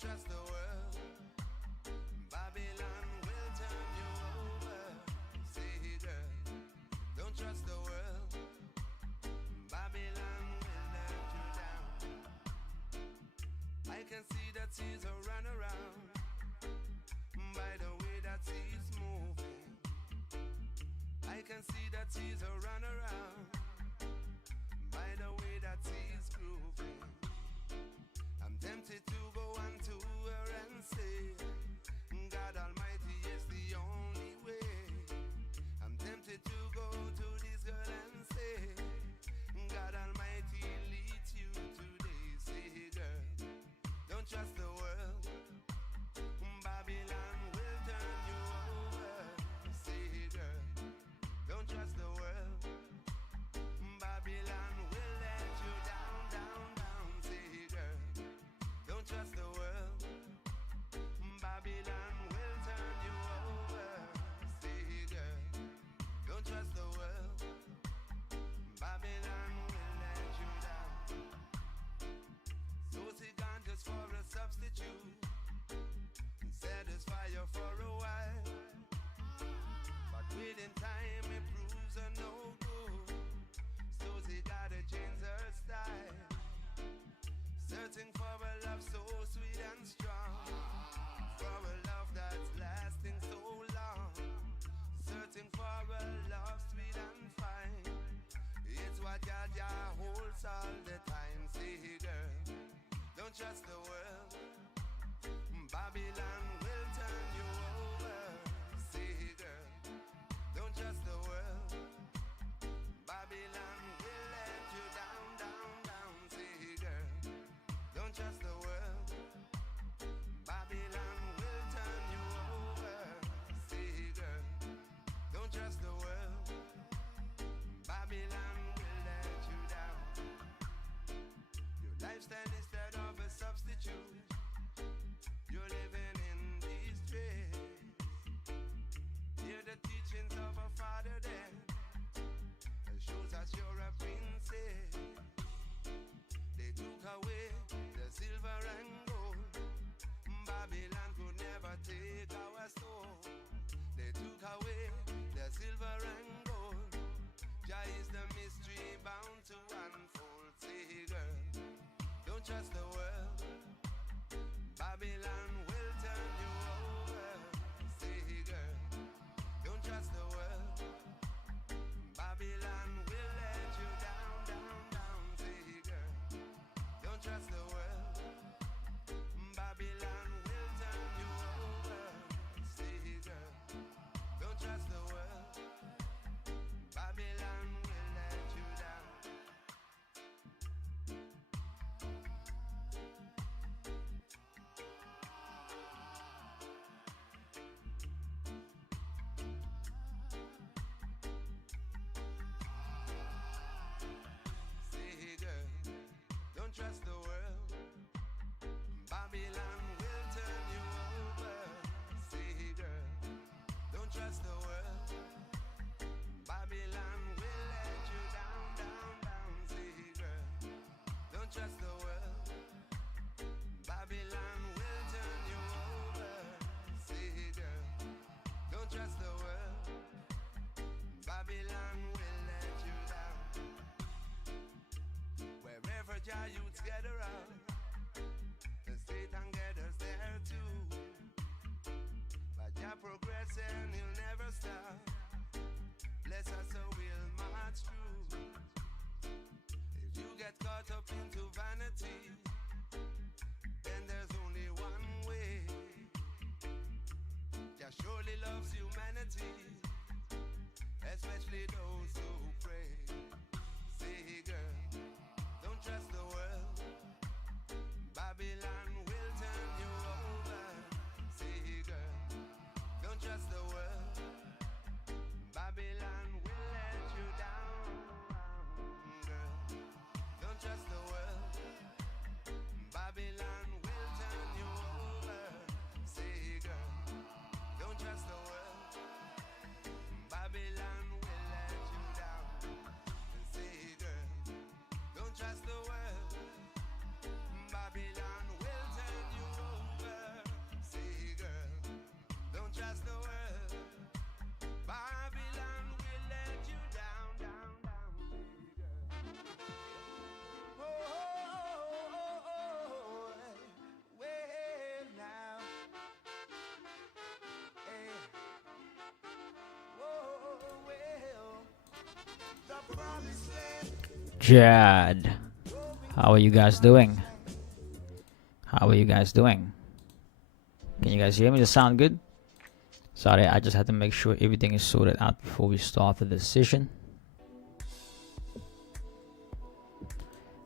trust the world. Babylon will turn you over. Say, girl, don't trust the world. Babylon will let you down. I can see that seas are run around by the way that sea's moving. I can see that seas are run around by the way that sea's grooving. I'm tempted to go on tour and say, God Almighty is the only way. I'm tempted to go to this girl and say, God Almighty leads you today. Say, girl, don't trust the world. Babylon will turn you over. Say, girl, don't trust the world. Babylon will let you down, down, down. Say, girl, don't trust the world. Babylon will turn you over. Say, girl, don't trust the world. Babylon will let you down. So she gone just for a substitute, satisfy you for a while, but within time it proves her no good. So she gotta change her style, searching for a love so sweet and strong, for a love that's lasting so long, searching for a love sweet and fine. It's what Jah holds all the time. Say, girl, don't trust the world. Babylon will turn you over. Say, girl, don't trust the world. Babylon will let you down, down, down. Say, girl, don't trust the world. Babylon will turn you over. Say, girl, don't trust the world. Babylon will let you down. Your lifestyle instead of a substitute. You're living in these streets. Hear the teachings of a father there. It shows us you're a princess. They took away the silver and gold. Babylon could never take our soul. They took away the silver and gold. Jah is the mystery bound to unfold. Say, girl, don't trust the world. Babylon will turn you over. Say, girl, don't trust the world. Babylon will let you down, down, down. Say, girl, don't trust the world. Babylon will turn you over. Say, girl, don't trust the world. Babylon will let you down. Don't trust the world. Babylon will turn you over. Say, girl, don't trust the world. Babylon will let you down, down, down. Say, girl, don't trust the world. Babylon will turn you over. Say, girl, don't trust the world. Babylon will let you down. Wherever Jah youths get around, the Satan gathers there too. But Jah progressing, he'll never stop. Bless us so we'll march through. If you get caught up into vanity, then there's only one way. Jah surely loves humanity, especially those who pray. Say, girl, don't trust the world. Babylon will turn you over. Say, girl, don't trust the world. Babylon will let you down. Girl, don't trust the world. Babylon will turn you over. Say, girl, don't trust the world. Babylon will let Jad. How are you guys doing? How are you guys doing? Can you guys hear me? Does it sound good? Sorry, I just had to make sure everything is sorted out before we start the session.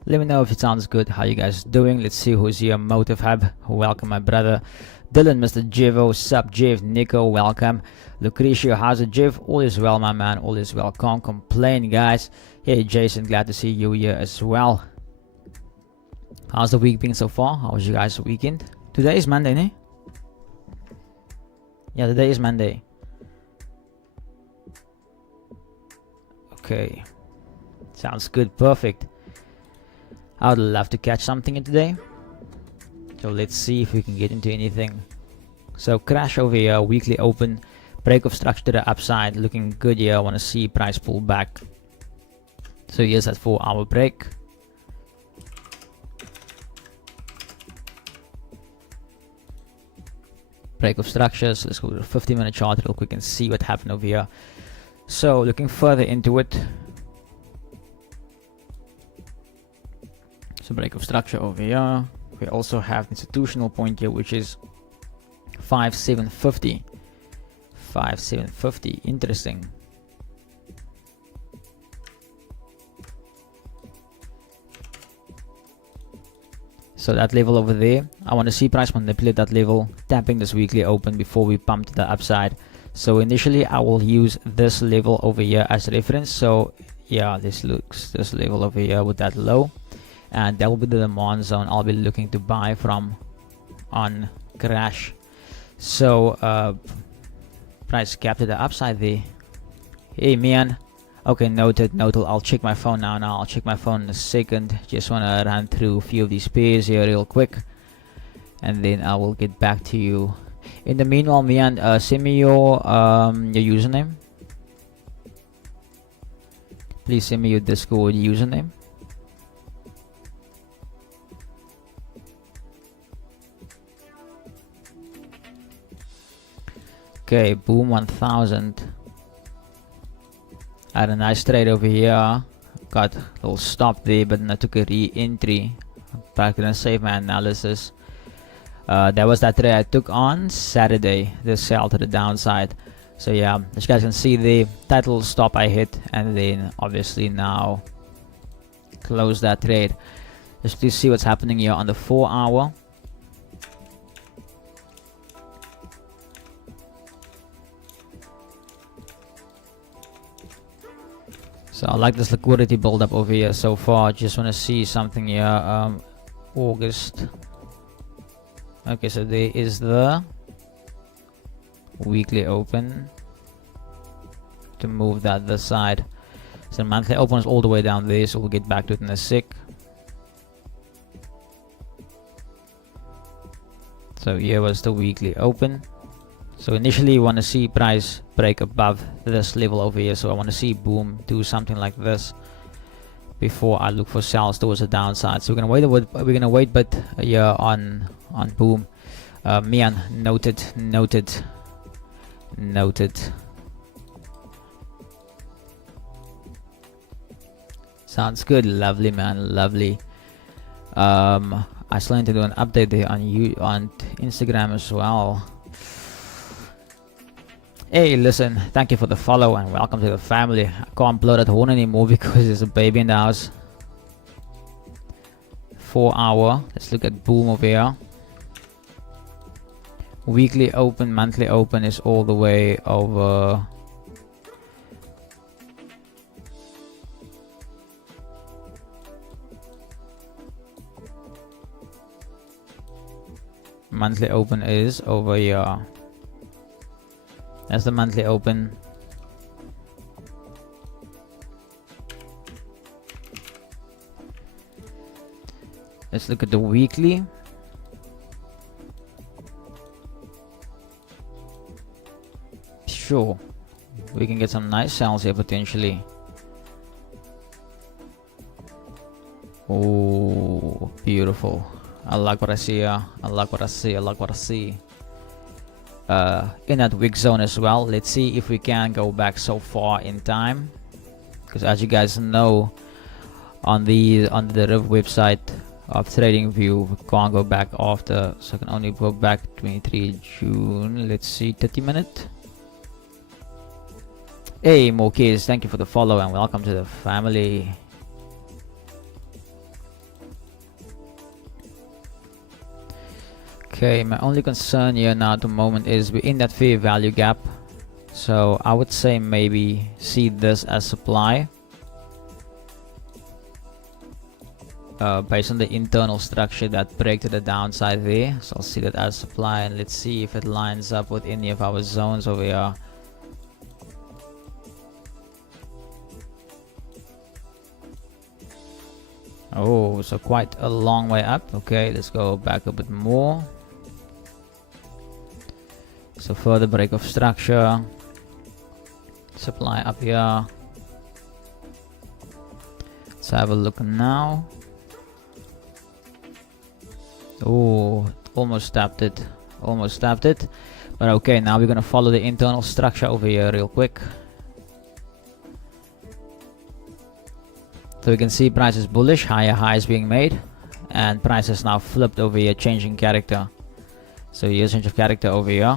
Let me know if it sounds good. How you guys doing? Let's see who's here. Motive Hub, welcome my brother. Dylan, Mr. Jevo, sup Jeff, Nico, welcome. Lucretia, how's it Jeff? All is well my man, all is well. Can't complain guys. Hey Jason, glad to see you here as well. How's the week been so far? How was you guys' weekend? Today is Monday, ne? Yeah, today is Monday. Okay. Sounds good, perfect. I would love to catch something in today. So let's see if we can get into anything. So crash over here, weekly open, break of structure to the upside, looking good here. I want to see price pull back. So here's that 4-hour break. Break of structures. Let's go to the 50-minute chart real quick and see what happened over here. So looking further into it. So break of structure over here. We also have institutional point here, which is 5750. 5750. Interesting. So that level over there, I want to see price manipulate that level, tapping this weekly open before we pump to the upside. So initially I will use this level over here as reference. So yeah, this level over here with that low, and that will be the demand zone I'll be looking to buy from on crash. So price cap to the upside there. Hey man. Okay, noted. I'll check my phone now. I'll check my phone in a second. Just want to run through a few of these pairs here real quick, and then I will get back to you. In the meanwhile, Mian, send me your username. Please send me your Discord username. Okay, boom 1000. I had a nice trade over here. Got a little stop there, but then I took a re-entry. Back and save my analysis. That was that trade I took on Saturday. The sell to the downside. So yeah, as you guys can see the title stop I hit, and then obviously now close that trade. Just to see what's happening here on the 4-hour. So I like this liquidity build up over here so far. Just want to see something here. August. Okay, so there is the weekly open to move that this side. So the monthly open is all the way down there, so we'll get back to it in a sec. So here was the weekly open. So initially you want to see price break above this level over here. So I want to see boom do something like this before I look for sells towards the downside. So we're gonna wait but here on boom. Mian, noted. Sounds good. Lovely man, lovely. I still need to do an update there on Instagram as well. Hey, listen, thank you for the follow and welcome to the family. I can't blow that horn anymore because there's a baby in the house. 4-hour. Let's look at boom over here. Weekly open, monthly open is all the way over. Monthly open is over here. That's the monthly open. Let's look at the weekly. Sure, we can get some nice sells here potentially. Oh, beautiful. I like what I see here. I like what I see. In that wick zone as well. Let's see if we can go back so far in time, because as you guys know, on the derivative website of TradingView. We can't go back after, so I can only go back 23 June. Let's see, 30 minute. Hey Morkis, thank you for the follow and welcome to the family. Okay, my only concern here now at the moment is we're in that fair value gap, so I would say maybe see this as supply based on the internal structure that break to the downside there. So I'll see that as supply, and let's see if it lines up with any of our zones over here. Oh, so quite a long way up. Okay, let's go back a bit more. So further break of structure, supply up here. Let's have a look now. Oh, almost tapped it, but okay, now we're gonna follow the internal structure over here real quick. So we can see price is bullish, higher highs being made, and price is now flipped over here, changing character. So here's change of character over here.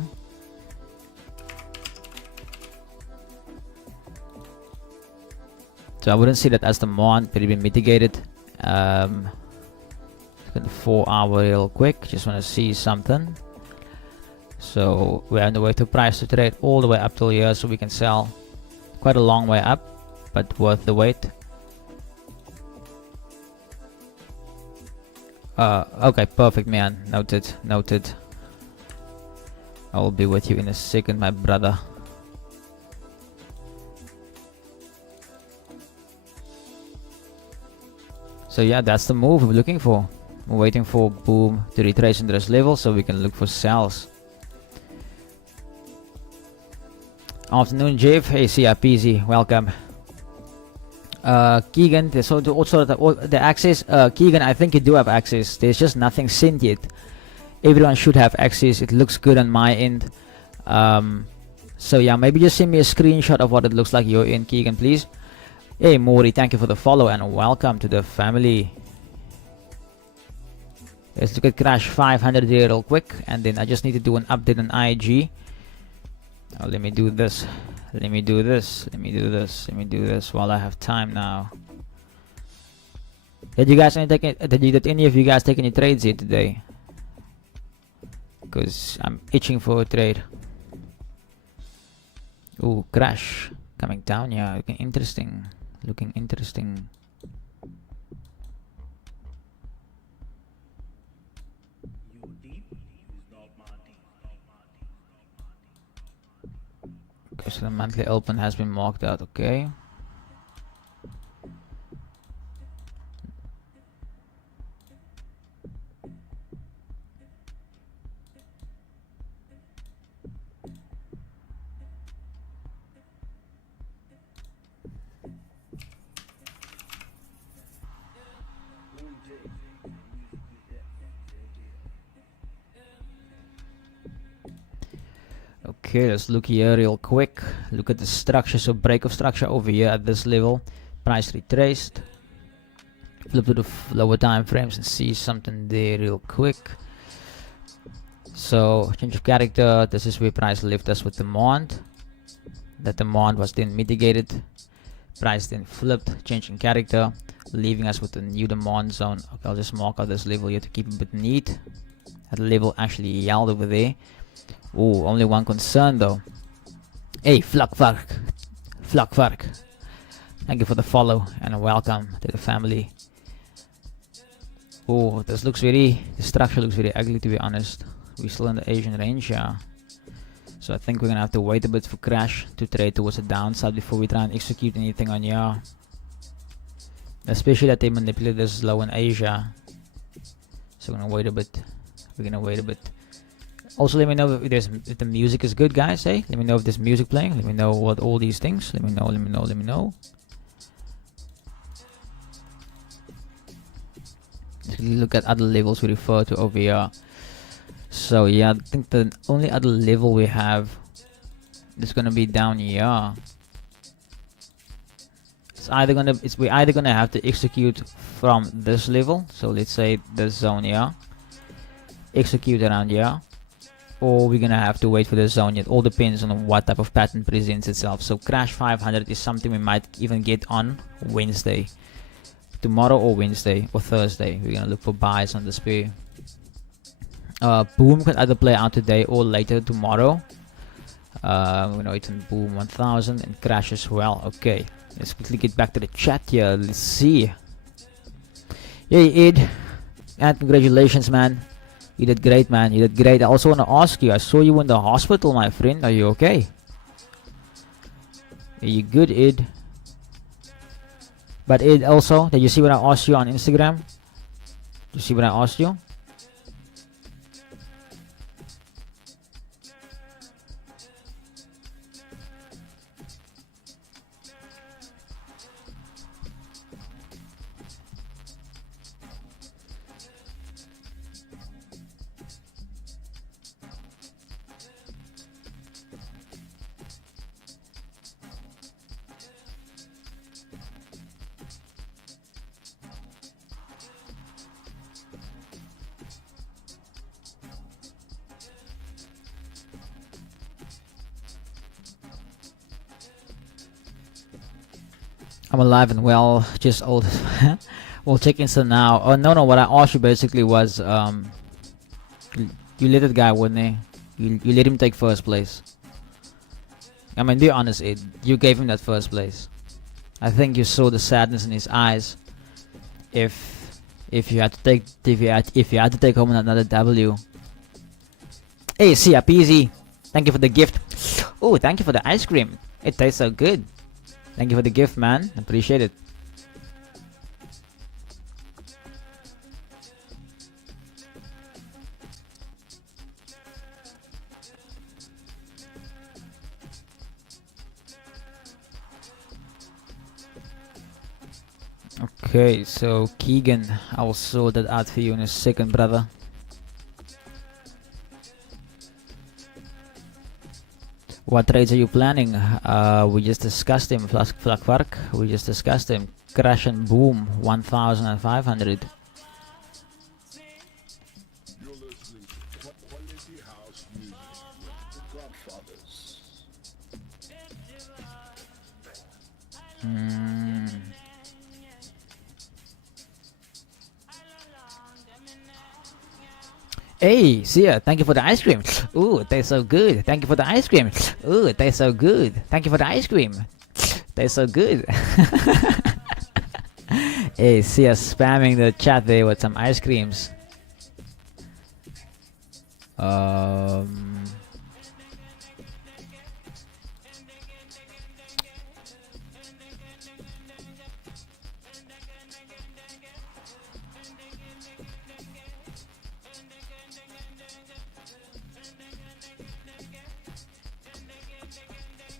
So I wouldn't see that as demand, but it's been mitigated. Look at the 4 hour real quick, just want to see something. So we're on the way to price to trade all the way up till here, so we can sell quite a long way up, but worth the wait. Okay, perfect, man. Noted. I will be with you in a second, my brother. So yeah, that's the move we're looking for. We're waiting for boom to retrace into this level so we can look for sells. Afternoon, Jeff. Hey, CIPZ, welcome. Keegan, so also the access, Keegan, I think you do have access. There's just nothing sent yet. Everyone should have access. It looks good on my end. So yeah, maybe just send me a screenshot of what it looks like you're in, Keegan, please. Hey Maury, thank you for the follow and welcome to the family. Let's look at crash 500 here real quick, and then I just need to do an update on IG. Oh, let me do this while I have time now. Did any of you guys take any trades here today? Because I'm itching for a trade. Ooh, crash coming down. Yeah, looking interesting. Okay, so the monthly open has been marked out. Okay. Okay, let's look here real quick. Look at the structure. So break of structure over here at this level. Price retraced. Flip to the lower time frames and see something there real quick. So change of character. This is where price left us with demand. That demand was then mitigated. Price then flipped, changing character, leaving us with a new demand zone. Okay, I'll just mark out this level here to keep it a bit neat. That level actually yelled over there. Oh, only one concern though. Hey, Vlakvark. Thank you for the follow and welcome to the family. Oh, the structure looks very ugly, to be honest. We're still in the Asian range, yeah. So I think we're gonna have to wait a bit for crash to trade towards the downside before we try and execute anything on here. Especially that they manipulate this low in Asia. So we're gonna wait a bit. Also, let me know if the music is good, guys. Hey, let me know if there's music playing. Let me know what all these things. Let me know. Look at other levels we refer to over here. So yeah, I think the only other level we have is gonna be down here. Let's we're either gonna have to execute from this level, so let's say this zone here, execute around here, or we're gonna have to wait for the zone. It all depends on what type of pattern presents itself. So crash 500 is something we might even get on Wednesday, tomorrow or Wednesday or Thursday. We're gonna look for buys on this pair. Boom can either play out today or later tomorrow. We know it's on boom 1000 and crash as well. Okay, let's quickly get back to the chat here. Let's see. Hey Ed, and congratulations, man. You did great, man. You did great. I also want to ask you, I saw you in the hospital, my friend. Are you okay? Are you good, Ed? But Ed, also, did you see what I asked you on Instagram? Did you see what I asked you? I'm alive and well, just old. We'll check Insta now. Oh no, what I asked you basically was you let that guy win there. You let him take first place. I mean, be honest, Ed, you gave him that first place. I think you saw the sadness in his eyes. If you had to take home another W. Hey, see ya, PZ. Thank you for the gift. Oh, thank you for the ice cream. It tastes so good. Thank you for the gift, man. Appreciate it. Okay, so Keegan, I will sort that out for you in a second, brother. What trades are you planning? We just discussed him, Flakvark. We just discussed him. Crash and boom, 1,500. Hey, Sia, thank you for the ice cream. Ooh, it tastes so good. Thank you for the ice cream. Ooh, it tastes so good. Thank you for the ice cream. Tastes so good. Hey, Sia spamming the chat there with some ice creams.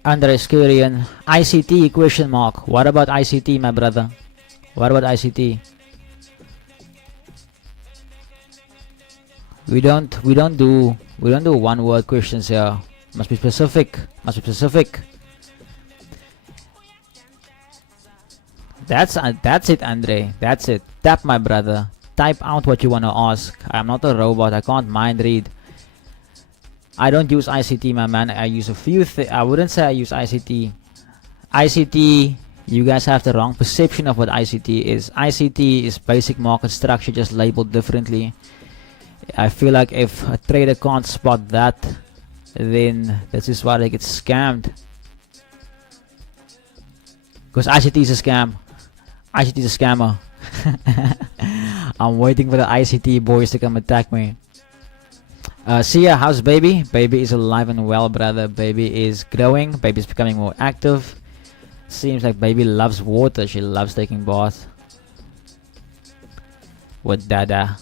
Andre Skurian, ICT question mark. What about ICT, my brother? What about ICT? We don't do one word questions here. Must be specific. Must be specific. That's it, Andre. That's it. Tap, my brother. Type out what you wanna ask. I'm not a robot. I can't mind read. I don't use ICT, my man. I use a few I wouldn't say I use ICT. ICT, you guys have the wrong perception of what ICT is. ICT is basic market structure, just labeled differently. I feel like if a trader can't spot that, then this is why they get scammed. Because ICT is a scam. ICT is a scammer. I'm waiting for the ICT boys to come attack me. Sia, how's baby? Baby is alive and well, brother. Baby is growing. Baby is becoming more active. Seems like baby loves water. She loves taking baths with Dada.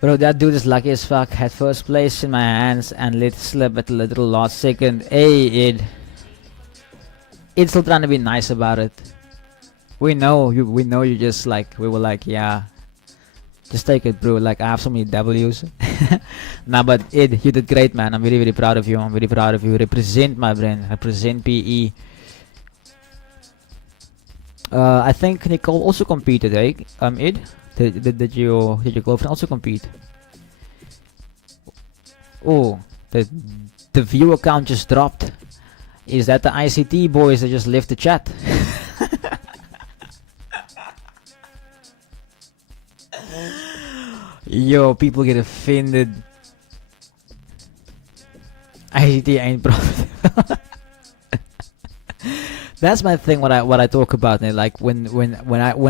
Bro, that dude is lucky as fuck. Had first place in my hands and let slip at a little last second. Hey, Ed. Ed's still trying to be nice about it. We know you just like, we were like, yeah, just take it, bro. Like, I have so many W's. Nah, but Ed, you did great, man. I'm very, very proud of you. I'm very proud of you. Represent, my friend. Represent PE. I think Nicole also competed, right? Ed, did your girlfriend also compete? Oh, the viewer count just dropped. Is that the ICT boys that just left the chat? Yo, people get offended. ICT ain't profitable. That's my thing. What I talk about, and like when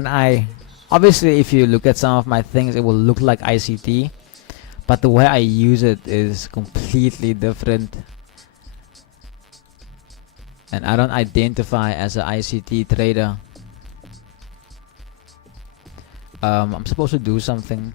I obviously, if you look at some of my things, it will look like ICT, but the way I use it is completely different. And I don't identify as an ICT trader. I'm supposed to do something.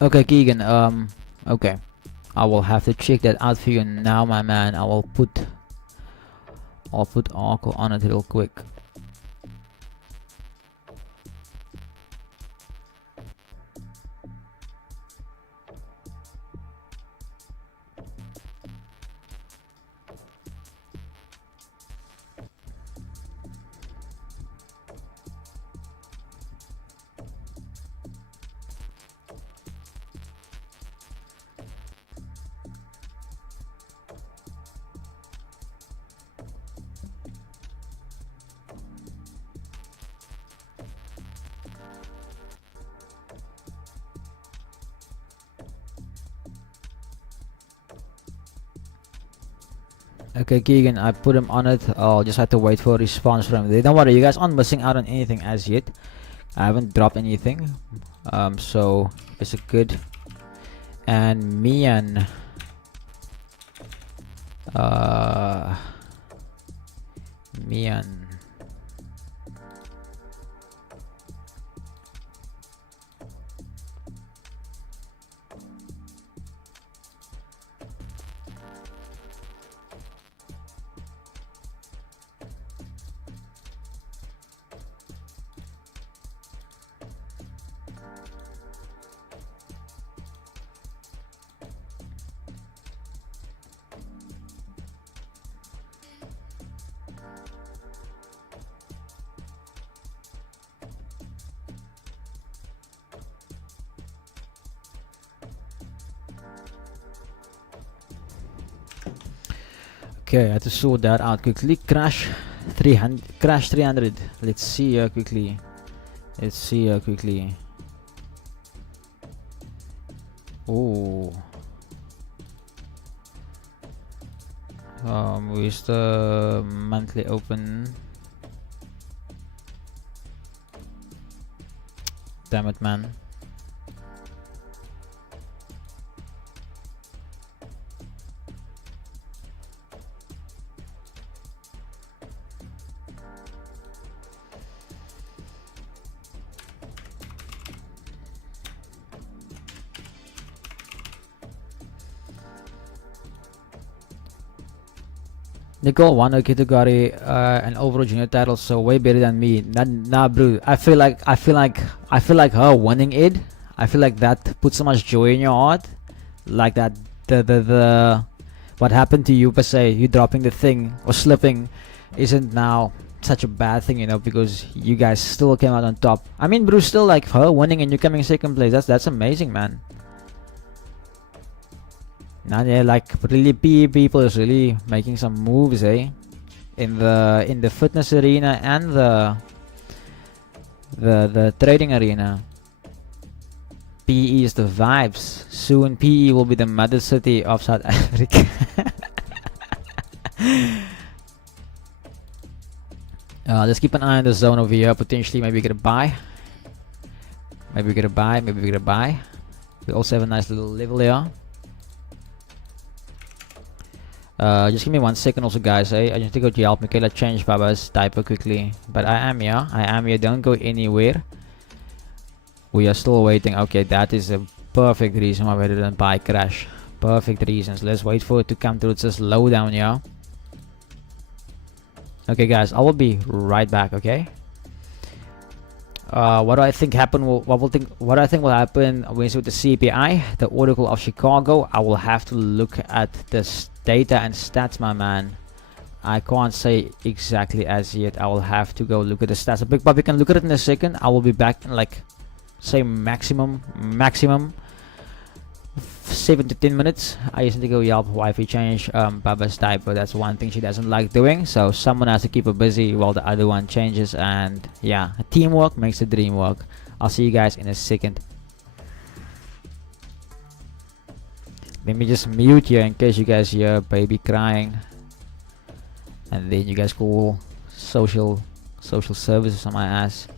Okay, Keegan. Okay. I will have to check that out for you now, my man. I'll put Oracle on it real quick. Okay, Keegan, I put him on it. I'll just have to wait for a response from him. Don't worry, you guys aren't missing out on anything as yet. I haven't dropped anything. So it's a good. And Mian. Mian. Okay, I have to sort that out quickly. Crash 300. Crash 300. Let's see quickly. Let's see quickly. Oh. Where's the monthly open? Damn it, man. Nicole won a category, an overall junior title, so way better than me. Nah, bro. I feel like her winning it. I feel like that puts so much joy in your heart, like that. The what happened to you per se, you dropping the thing or slipping, isn't now such a bad thing, you know, because you guys still came out on top. I mean, bro, still like her winning and you coming second place. That's amazing, man. Now, yeah, like really PE people is really making some moves, eh? In the fitness arena and the trading arena. PE is the vibes. Soon PE will be the mother city of South Africa. Let's keep an eye on the zone over here. Potentially, maybe get a buy. Maybe get a buy. Maybe get a buy. We also have a nice little level here. Just give me 1 second also, guys. I just think to help Michaela change Baba's diaper quickly. But I am here. I am here. Don't go anywhere. We are still waiting. Okay, that is a perfect reason why we didn't buy Crash. Perfect reasons. Let's wait for it to come through. It's just low down here. Okay, guys. I will be right back. Okay. What do I think happen? What I think will happen with the CPI, the Oracle of Chicago? I will have to look at this data and stats, my man. I can't say exactly as yet. I will have to go look at the stats. But we can look at it in a second. I will be back in like, say maximum 7 to 10 minutes. I just need to go help wifey change Baba's diaper. That's one thing she doesn't like doing, so someone has to keep her busy while the other one changes. And yeah, teamwork makes the dream work. I'll see you guys in a second. Let me just mute here in case you guys hear baby crying, and then you guys call social services on my ass.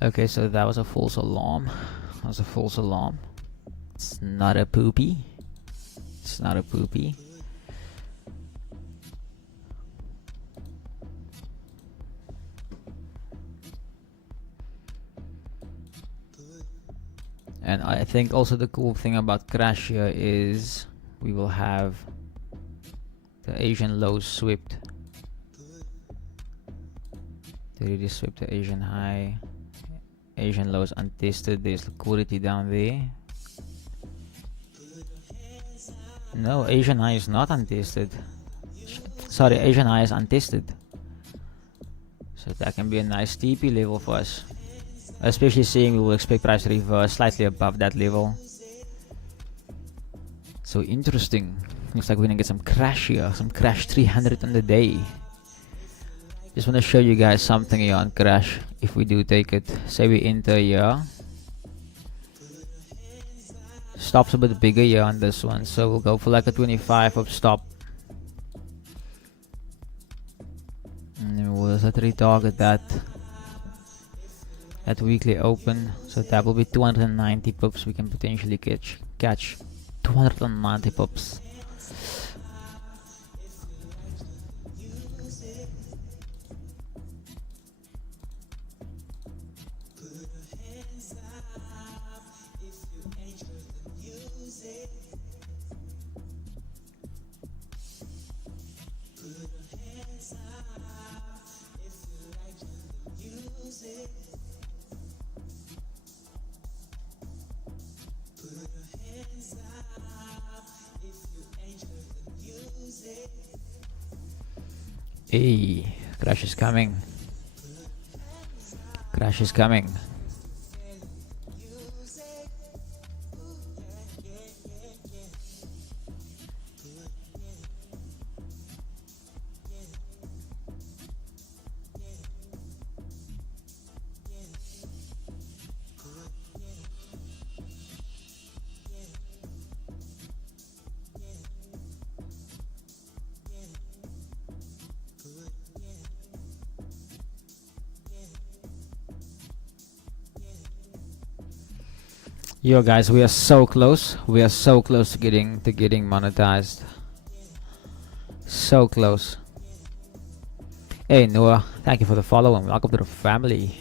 Okay, so that was a false alarm. That was a false alarm. It's not a poopy. It's not a poopy. And I think also the cool thing about Crash here is we will have the Asian lows swept. They already swept the Asian high. Asian lows untested. There's liquidity down there. No, Asian high is not untested. Sorry, Asian high is untested. So that can be a nice TP level for us. Especially seeing we will expect price to reverse slightly above that level. So interesting. Looks like we're gonna get some crash here. Some crash 300 on the day. Just want to show you guys something here on Crash. If we do take it, say we enter here, stop's a bit bigger here on this one, so we'll go for like a 25 up stop, and then we'll just retarget that at weekly open. So that will be 290 pips. We can potentially catch 290 pips. Hey, crash is coming. Crash is coming. Yo guys, we are so close. We are so close to getting monetized. So close. Hey Noah, thank you for the follow and welcome to the family.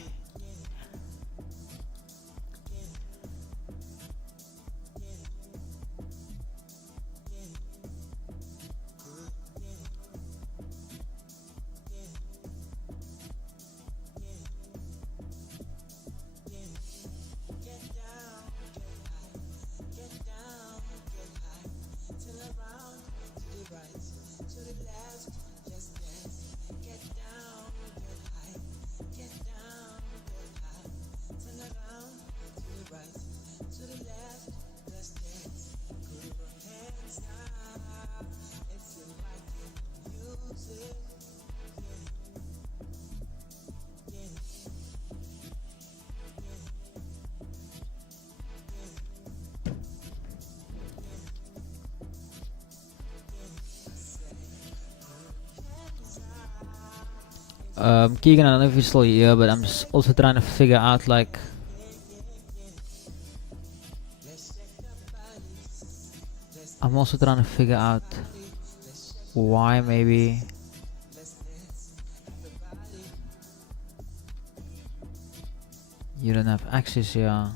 Keegan, I don't know if you're still here, but I'm just also trying to figure out like why maybe you don't have access here.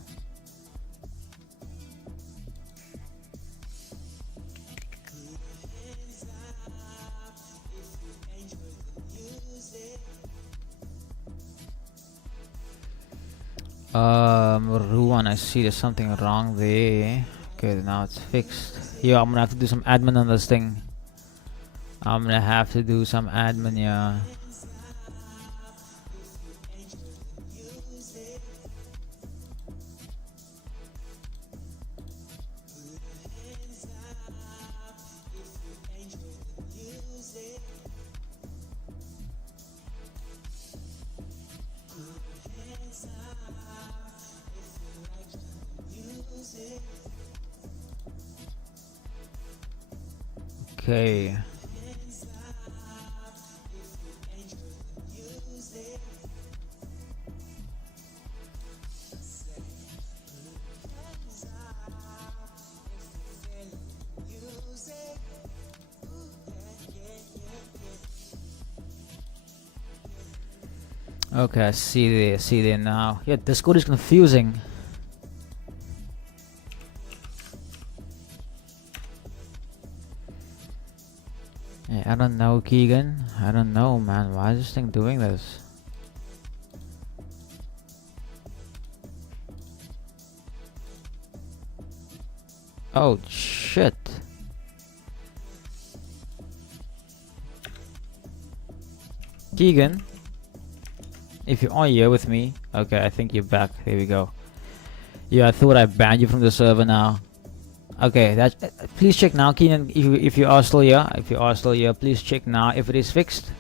Ruan, I see there's something wrong there. Okay, now it's fixed. Yeah, I'm gonna have to do some admin on this thing. I'm gonna have to do some admin, yeah. Okay. Okay, I see there now. Yeah, this code is confusing. Yeah, I don't know, Keegan. I don't know, man. Why is this thing doing this? Oh, shit. Keegan, if you are here with me, okay, I think you're back. There we go. Yeah, I thought I banned you from the server now. Okay, that please check now, Keenan. If you are still here, please check now if it is fixed.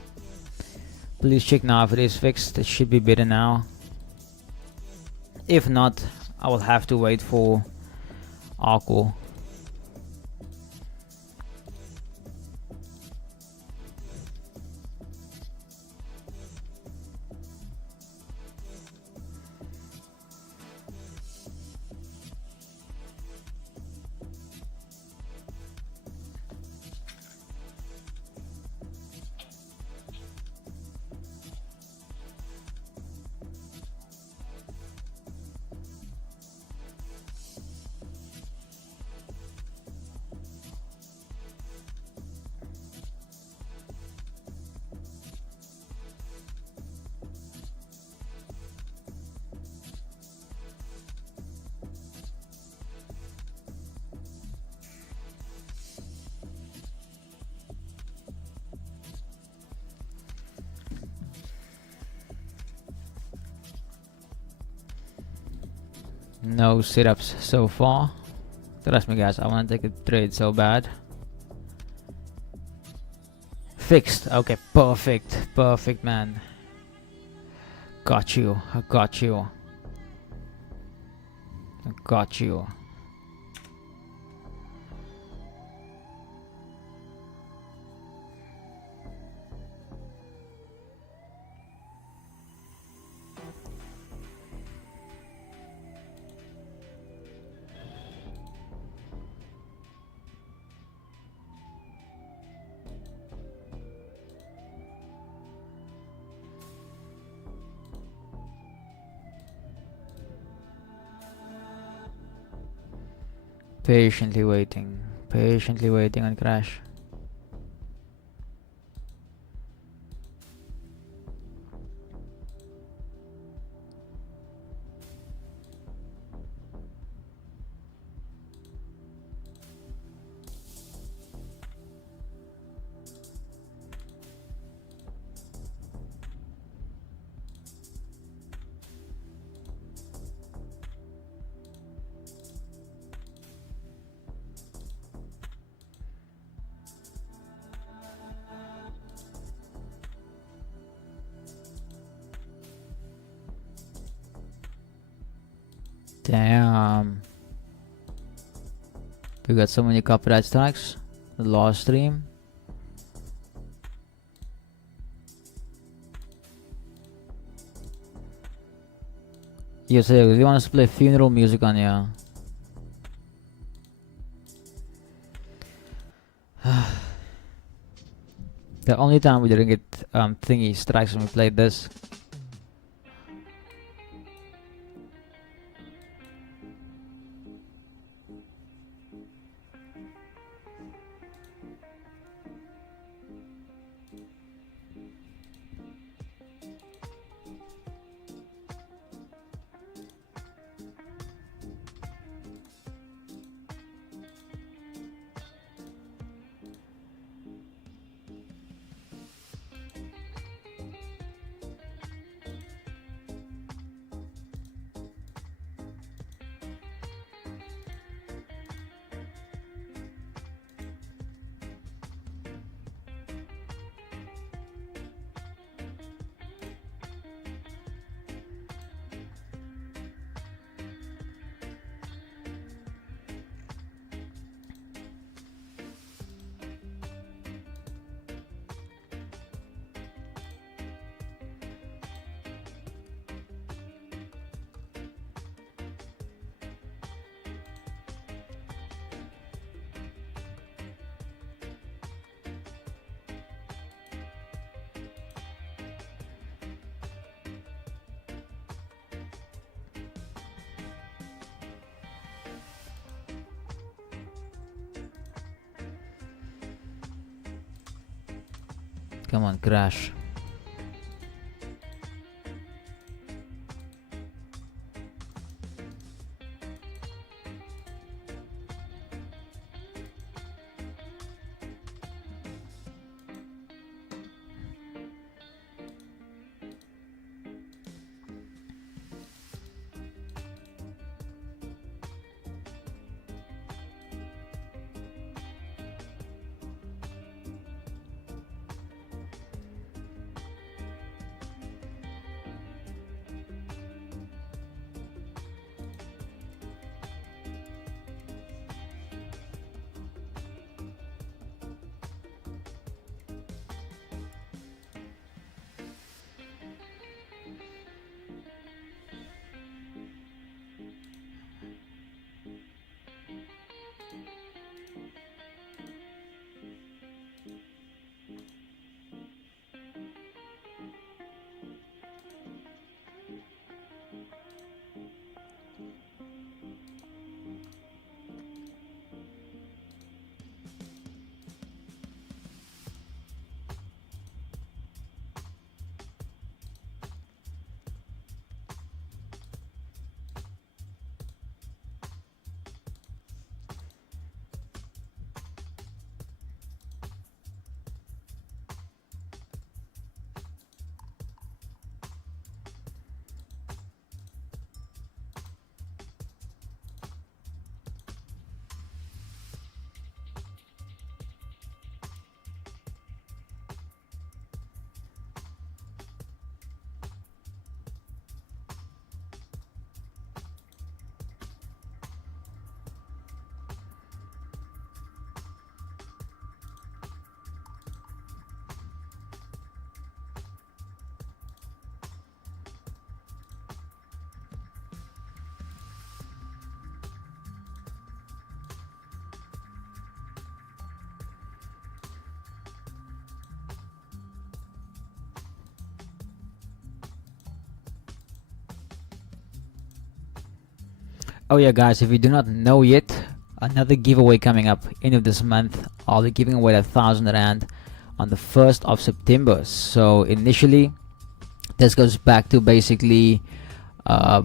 Please check now if it is fixed. It should be better now. If not, I will have to wait for Arco. No setups so far. Trust me guys, I want to take a trade so bad. Fixed. Okay, perfect. Perfect, man. Got you. I got you. I got you. Patiently waiting on crash. Damn. We got so many copyright strikes. The last stream. You say you want us to play funeral music on here. The only time we didn't get thingy strikes when we played this. Come on, crash. Oh yeah, guys, if you do not know yet, another giveaway coming up end of this month. I'll be giving away 1,000 rand on the 1st of September. So initially, this goes back to basically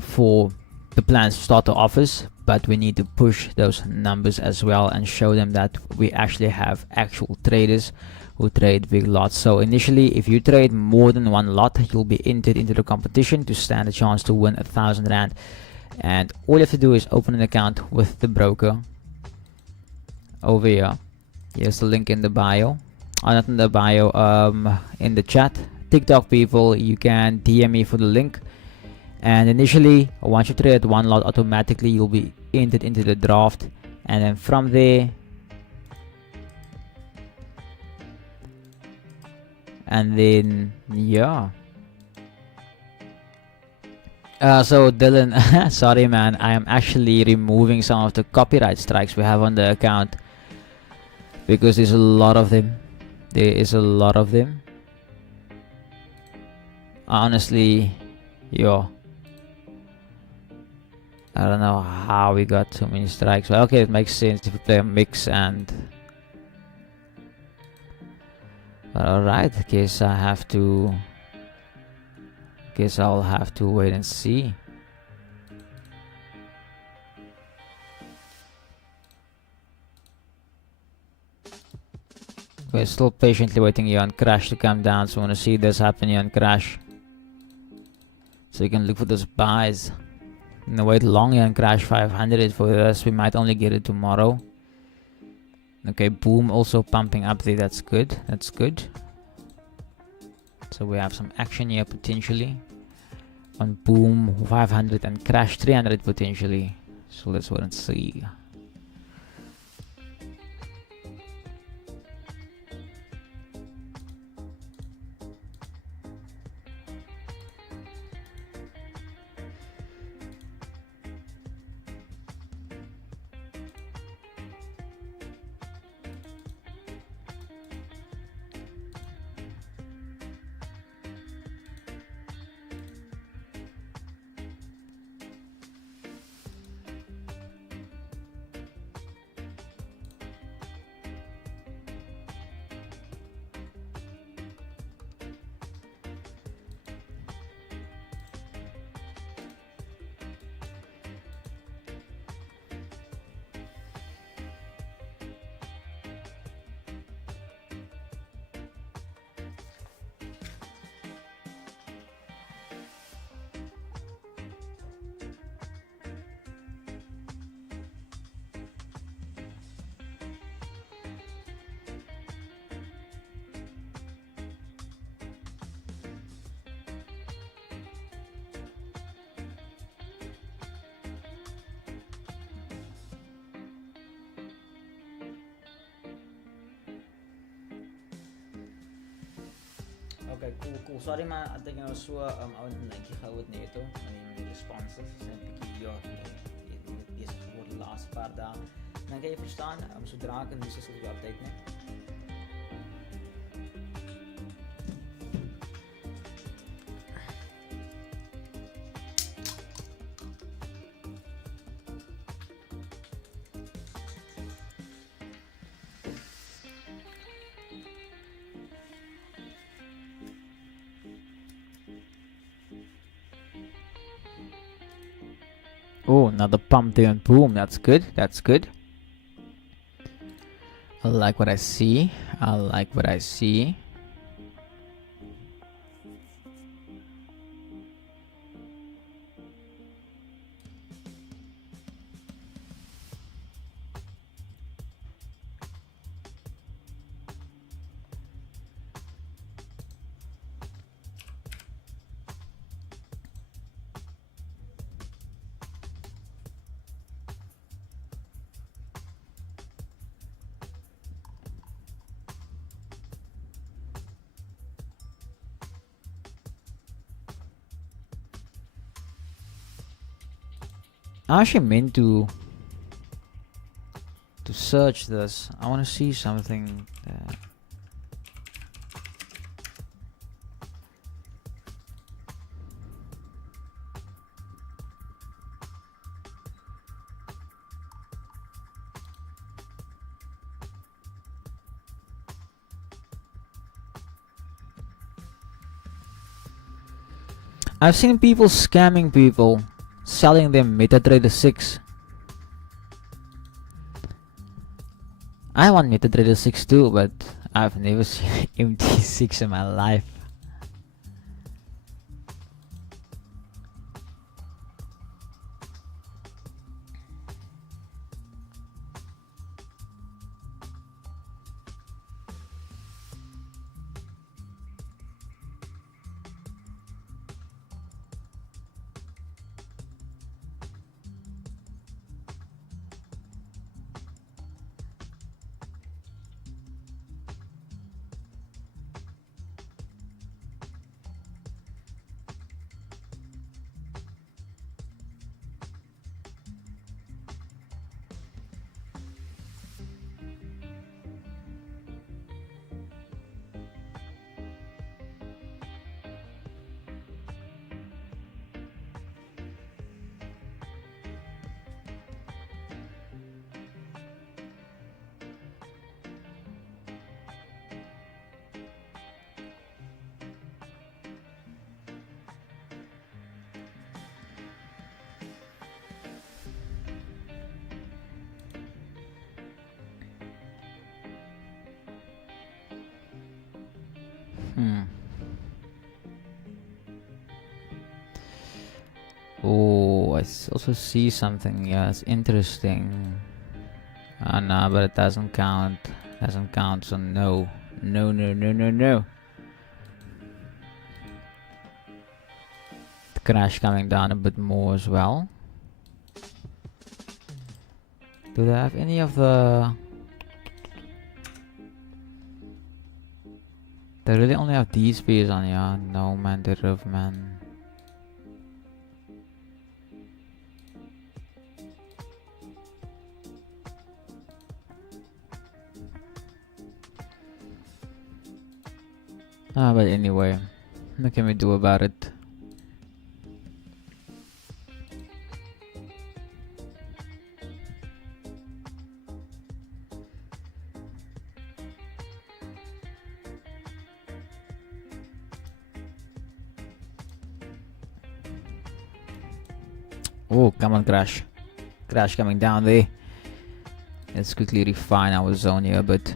for the plans to start the offers, but we need to push those numbers as well and show them that we actually have actual traders who trade big lots. So initially, if you trade more than one lot, you'll be entered into the competition to stand a chance to win 1,000 rand. And all you have to do is open an account with the broker over here. Here's the link in the bio. Not in the bio, in the chat. TikTok people, you can DM me for the link. And initially, once you trade one lot, automatically you'll be entered into the draft. And then from there, and then yeah. So Dylan, sorry man, I am actually removing some of the copyright strikes we have on the account because there's a lot of them. There is a lot of them. Honestly, yo, I don't know how we got so many strikes. But okay, it makes sense if you play a mix and. Alright, guess I have to. Guess I'll have to wait and see. We're still patiently waiting here on Crash to come down, so I want to see this happen here on Crash. So you can look for those buys. And wait long here on Crash 500 for this. We might only get it tomorrow. Okay, Boom also pumping up there. That's good. That's good. So we have some action here potentially. On Boom 500 and Crash 300 potentially. So let's wait and see. Okay, cool. Sorry man, I think I was so out like gehou het net toe, maar die responses zijn bietjie deze voor de laatste paar dagen. Dan kan je verstaan, zodra ik een nieuws is op je update nee. Oh, another pump there and Boom. That's good. That's good. I like what I see. I like what I see. I actually meant to search this. I want to see something. I've seen people scamming people, selling them MetaTrader 6. I want MetaTrader 6 too, but I've never seen MT6 in my life. Oh, I also see something. Yeah, it's interesting. Nah, but it doesn't count. Doesn't count. So no, no, no, no, no, no. The crash coming down a bit more as well. Do they have any of the? They really only have these pairs on. Yeah, no man, the roof man. But anyway, what can we do about it? Oh, come on, crash. Crash coming down there. Let's quickly refine our zone here a bit.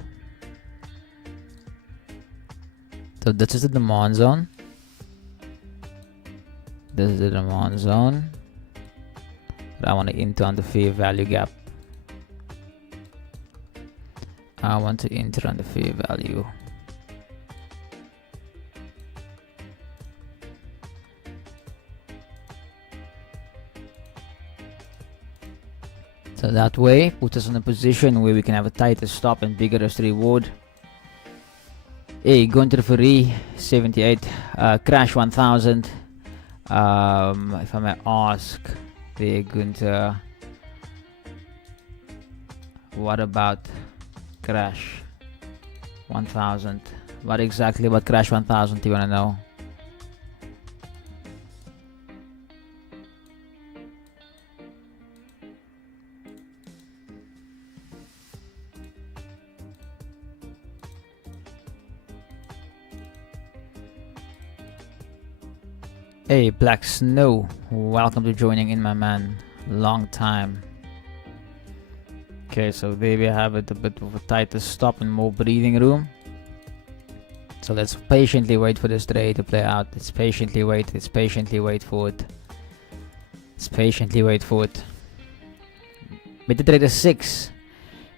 So this is the demand zone. This is the demand zone. But I want to enter on the fair value gap. I want to enter on the fair value. So that way, put us in a position where we can have a tighter stop and bigger risk reward. Hey, going to the free 78, crash 1000. If I may ask, they're going to. What about crash 1000? What exactly about crash 1000 do you want to know? Hey, Black Snow, welcome to joining in, my man. Long time. Okay, so there we have it, a bit of a tighter stop and more breathing room. So let's patiently wait for this trade to play out. Let's patiently wait. Let's patiently wait for it. Let's patiently wait for it. MetaTrader 6.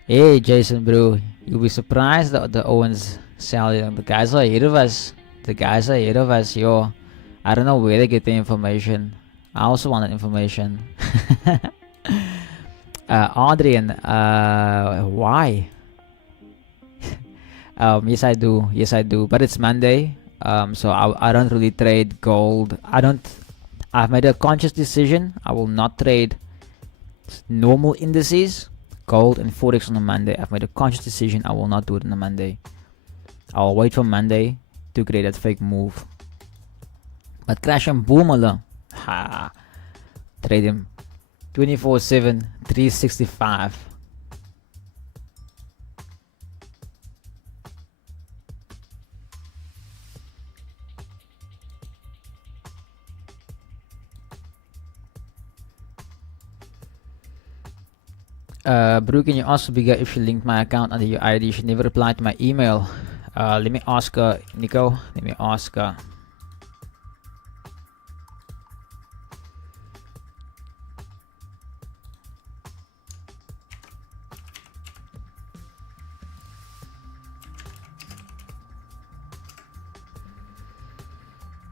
Hey, Jason, bro, you'll be surprised that the Owens selling. The guys are ahead of us. The guys are ahead of us, yo. I don't know where they get the information. I also want that information. Adrian, why? Yes I do. Yes I do. But it's Monday. So I don't really trade gold. I've made a conscious decision. I will not trade normal indices, gold and forex on a Monday. I've made a conscious decision. I will not do it on a Monday. I'll wait for Monday to create that fake move. But crash and boom, ha! Trade him 24/7, 365. Brew, can you ask Bigger if she linked my account under your ID? She never replied to my email. Let me ask her, Nico. Let me ask her.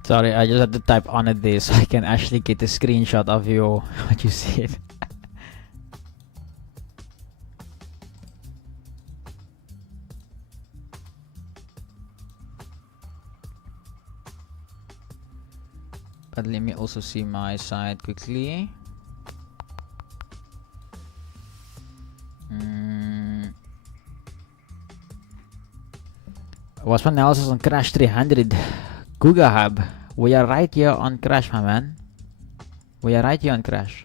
Sorry, I just had to type on it there so I can actually get a screenshot of your what you said. But let me also see my side quickly. What's my analysis on Crash 300? Google Hub. We are right here on Crash, my man. We are right here on Crash.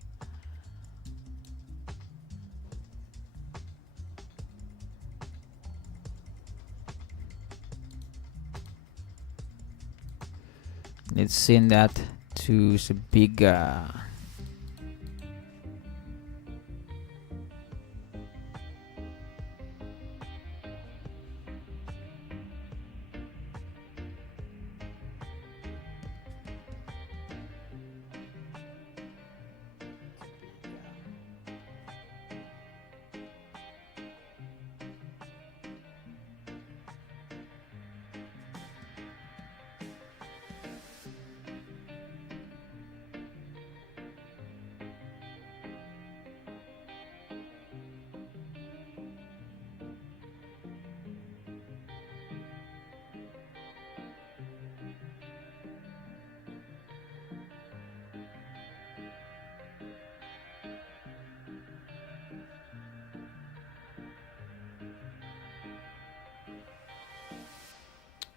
Let's send that to Bigger.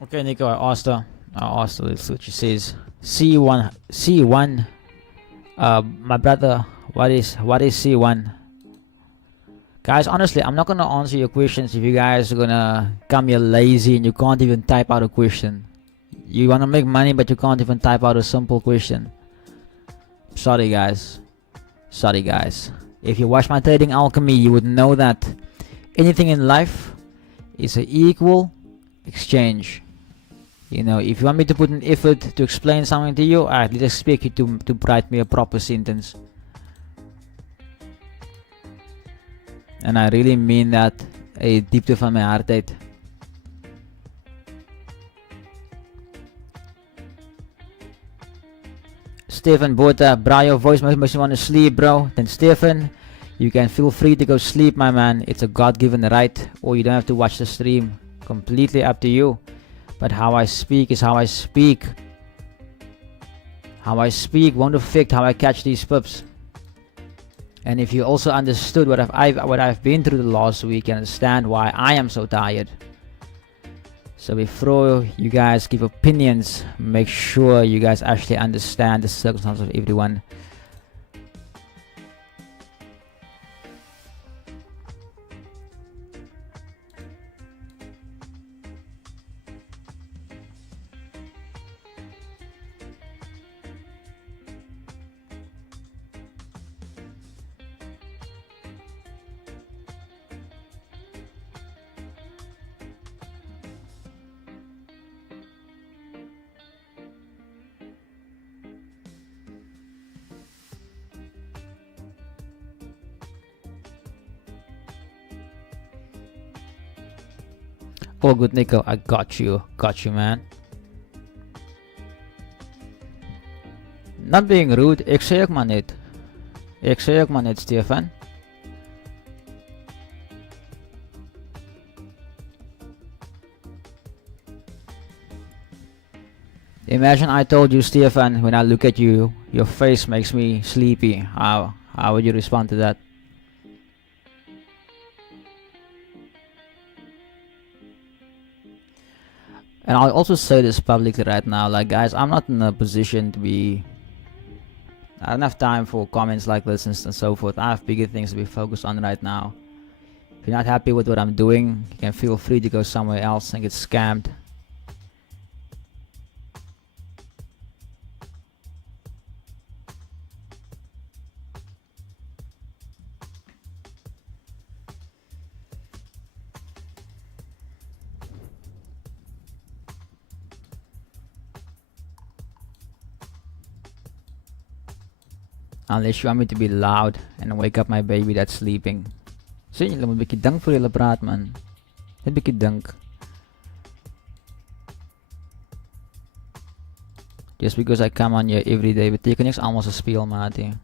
Okay, Nico, I asked her. Let's see what she says. C1. My brother, what is C1? Guys, honestly, I'm not gonna answer your questions if you guys are gonna come here lazy and you can't even type out a question. You wanna make money, but you can't even type out a simple question. Sorry, guys. If you watch my trading alchemy, you would know that anything in life is an equal exchange. You know, if you want me to put an effort to explain something to you, I at least expect you to write me a proper sentence. And I really mean that diepte van my hart uit. Stefan Bota, bro, your voice makes me want to sleep, bro. Then Stefan, you can feel free to go sleep, my man. It's a God-given right, or you don't have to watch the stream. Completely up to you. But how I speak is how I speak. How I speak won't affect how I catch these pips. And if you also understood what I've been through the last week, you understand why I am so tired. So before you guys give opinions, make sure you guys actually understand the circumstances of everyone. All good, Nico. I got you, man. Not being rude, ek sê ook maar net, Stefan. Imagine I told you, Stefan, when I look at you, your face makes me sleepy. How would you respond to that? And I'll also say this publicly right now, like, guys, I'm not in a position to be... I don't have time for comments like this and so forth. I have bigger things to be focused on right now. If you're not happy with what I'm doing, you can feel free to go somewhere else and get scammed. Unless you want me to be loud and wake up my baby that's sleeping. Sien julle moet 'n bietjie dink voor julle praat, man. Net 'n bietjie dink. Just because I come on here every day beteken niks almal se speel, maatie.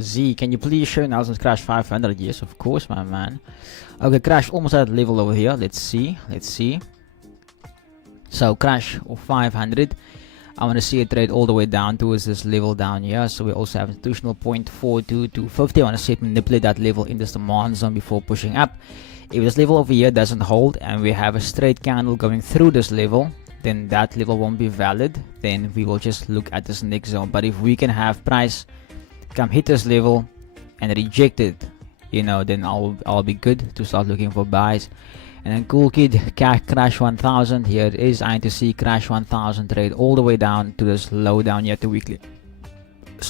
Z, can you please show Nelson's Crash 500? Yes, of course, my man. Okay, Crash almost at level over here. Let's see. So, Crash 500. I want to see it trade all the way down towards this level down here. So, we also have institutional 0.42 to 50. I want to see it manipulate that level in this demand zone before pushing up. If this level over here doesn't hold and we have a straight candle going through this level, then that level won't be valid. Then we will just look at this next zone. But if we can have price come hit this level and reject it, you know, then I'll be good to start looking for buys. And then Cool Kid Crash 1000, here it is. I need to see Crash 1000 trade all the way down to this low down here at the weekly,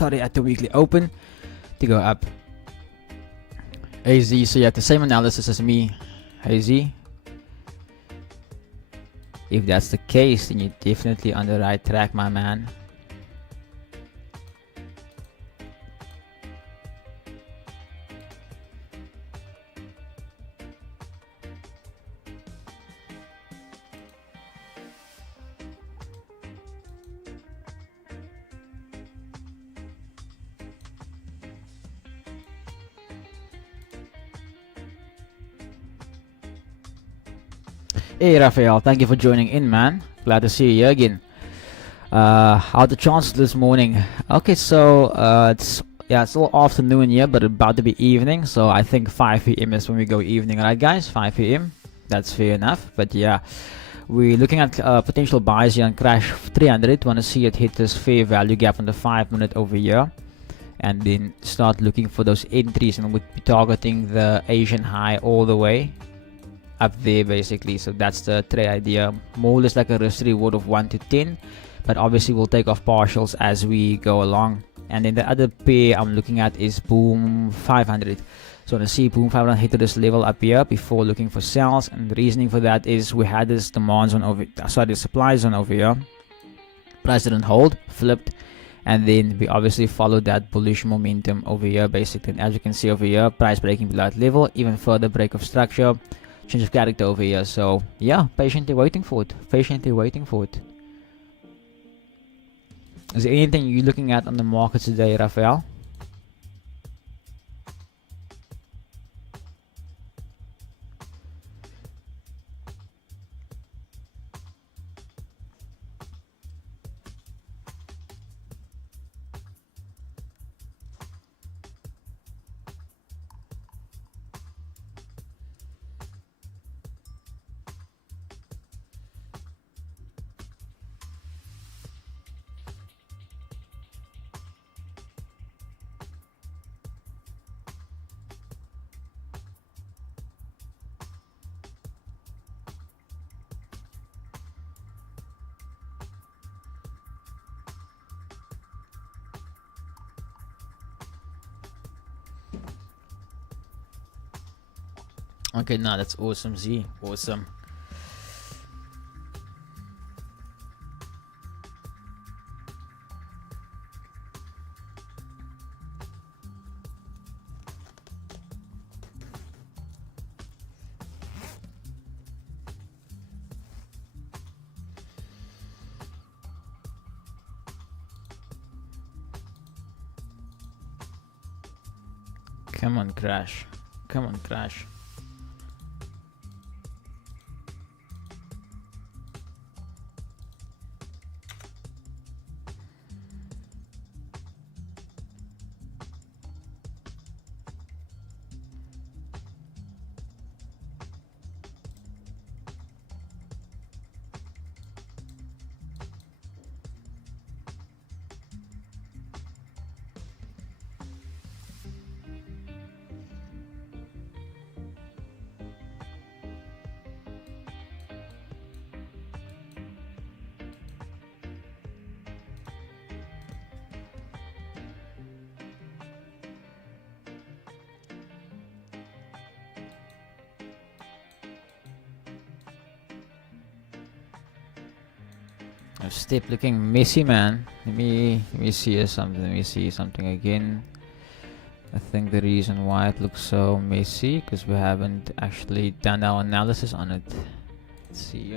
at the weekly open to go up. AZ, so you have the same analysis as me, AZ. If that's the case, then you're definitely on the right track, my man. Hey Raphael, thank you for joining in, man. Glad to see you here again. How the chances this morning? Okay, so it's all afternoon here, but about to be evening. So I think 5 p.m. is when we go evening, right, guys? 5 p.m. That's fair enough. But yeah, we're looking at potential buys here on Crash 300. Want to see it hit this fair value gap on the 5-minute over here, and then start looking for those entries, and we'll be targeting the Asian high all the way up there basically. So that's the trade idea, more or less like a risk reward of 1 to 10, but obviously we'll take off partials as we go along. And then the other pair I'm looking at is Boom 500. So I want to see Boom 500 hit to this level up here before looking for sales, and the reasoning for that is we had this demand zone over, the supply zone over here, price didn't hold, flipped, and then we obviously followed that bullish momentum over here basically. And as you can see over here, price breaking below that level, even further break of structure, change of character over here. So yeah, patiently waiting for it. Is there anything you're looking at on the market today, Rafael? Okay, now that's awesome, Z. Awesome. Come on, crash. Come on, crash. Step looking messy, man. Let me see something. Let me see something again. I think the reason why it looks so messy because we haven't actually done our analysis on it. Let's see.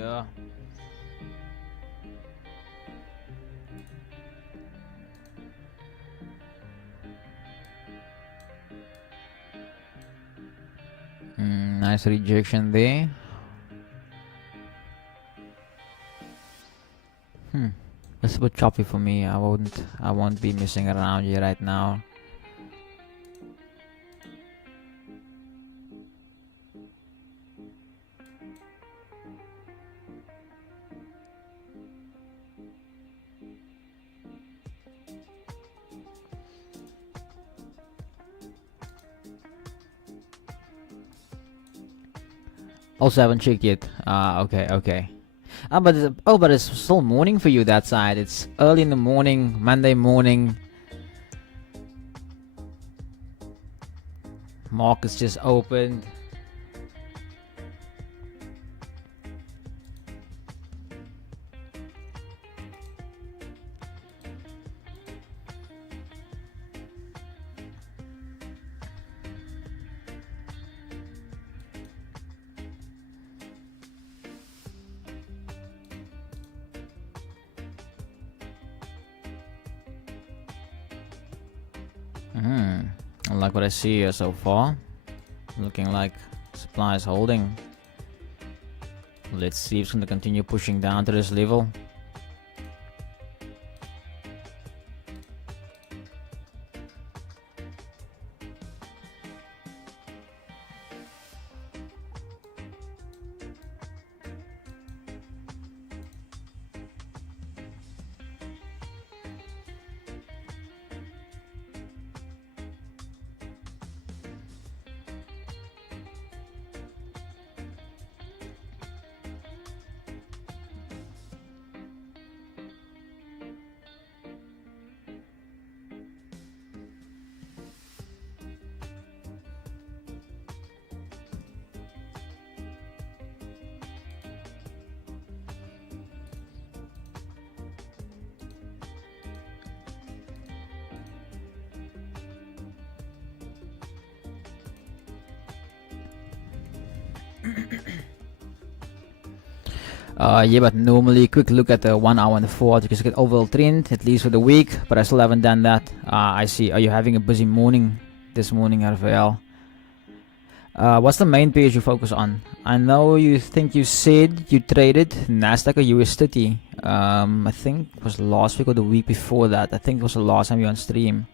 Nice rejection there. That's a bit choppy for me. I won't be messing around here right now. Also haven't checked yet. Okay. But it's still morning for you that side. It's early in the morning, Monday morning. Market's just opened. I like what I see here so far. Looking like supply is holding. Let's see if it's going to continue pushing down to this level. Yeah, but normally quick look at the 1 hour and the 4 hours, because you get overall trend at least for the week, but I still haven't done that. I see. Are you having a busy morning this morning, Rafael? What's the main page you focus on? I know you think you said you traded Nasdaq or USD. I think it was last week or the week before that. I think it was the last time you on stream.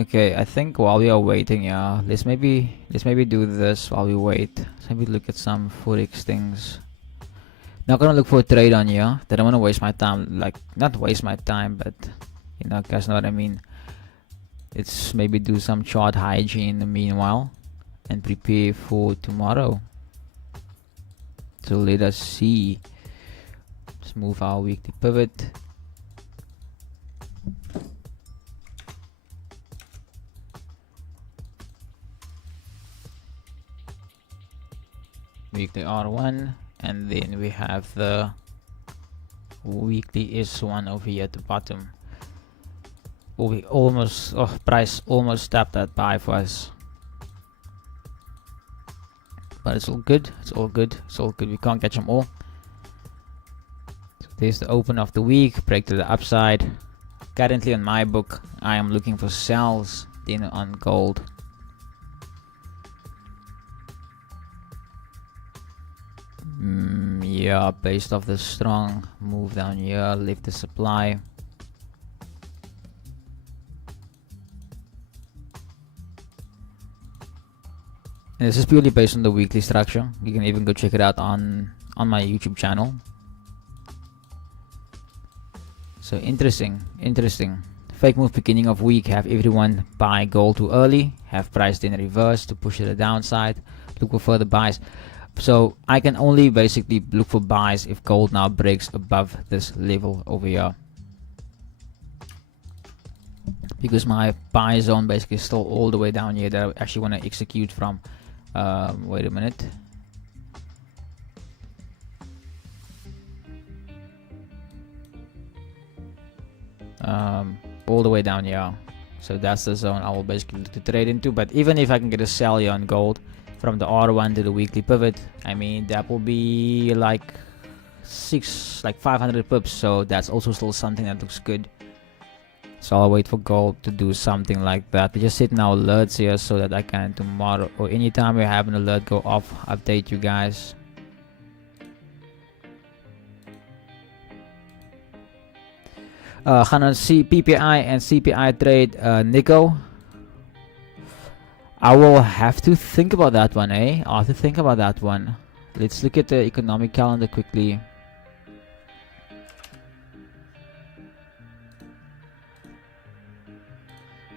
Okay, I think while we are waiting, yeah, let's maybe do this while we wait. Let's maybe look at some forex things. Not gonna look for a trade on here. Don't wanna waste my time. Like, not waste my time, but you know, guys know what I mean. Let's maybe do some chart hygiene in the meanwhile and prepare for tomorrow. So let us see. Let's move our weekly pivot. Weekly R1, and then we have the weekly S1 over here at the bottom. Oh, we almost, price almost tapped that buy for us, but it's all good. It's all good. It's all good. We can't catch them all. So there's the open of the week, break to the upside. Currently on my book, I am looking for sells then on gold. Yeah, based off the strong move down here, lift the supply. And this is purely based on the weekly structure. You can even go check it out on my YouTube channel. So interesting. Fake move beginning of week, have everyone buy gold too early, have price then reverse to push to the downside, look for further buys. So I can only basically look for buys if gold now breaks above this level over here, because my buy zone basically is still all the way down here that I actually want to execute from. Wait a minute. All the way down here. So that's the zone I will basically look to trade into. But even if I can get a sell here on gold from the R1 to the weekly pivot, I mean that will be like 500 pips. So that's also still something that looks good. So I'll wait for gold to do something like that. Just setting our alerts here so that I can tomorrow or anytime we have an alert go off, update you guys. Gaan see PPI and CPI trade, Nico. I will have to think about that one, eh? I'll have to think about that one. Let's look at the economic calendar quickly.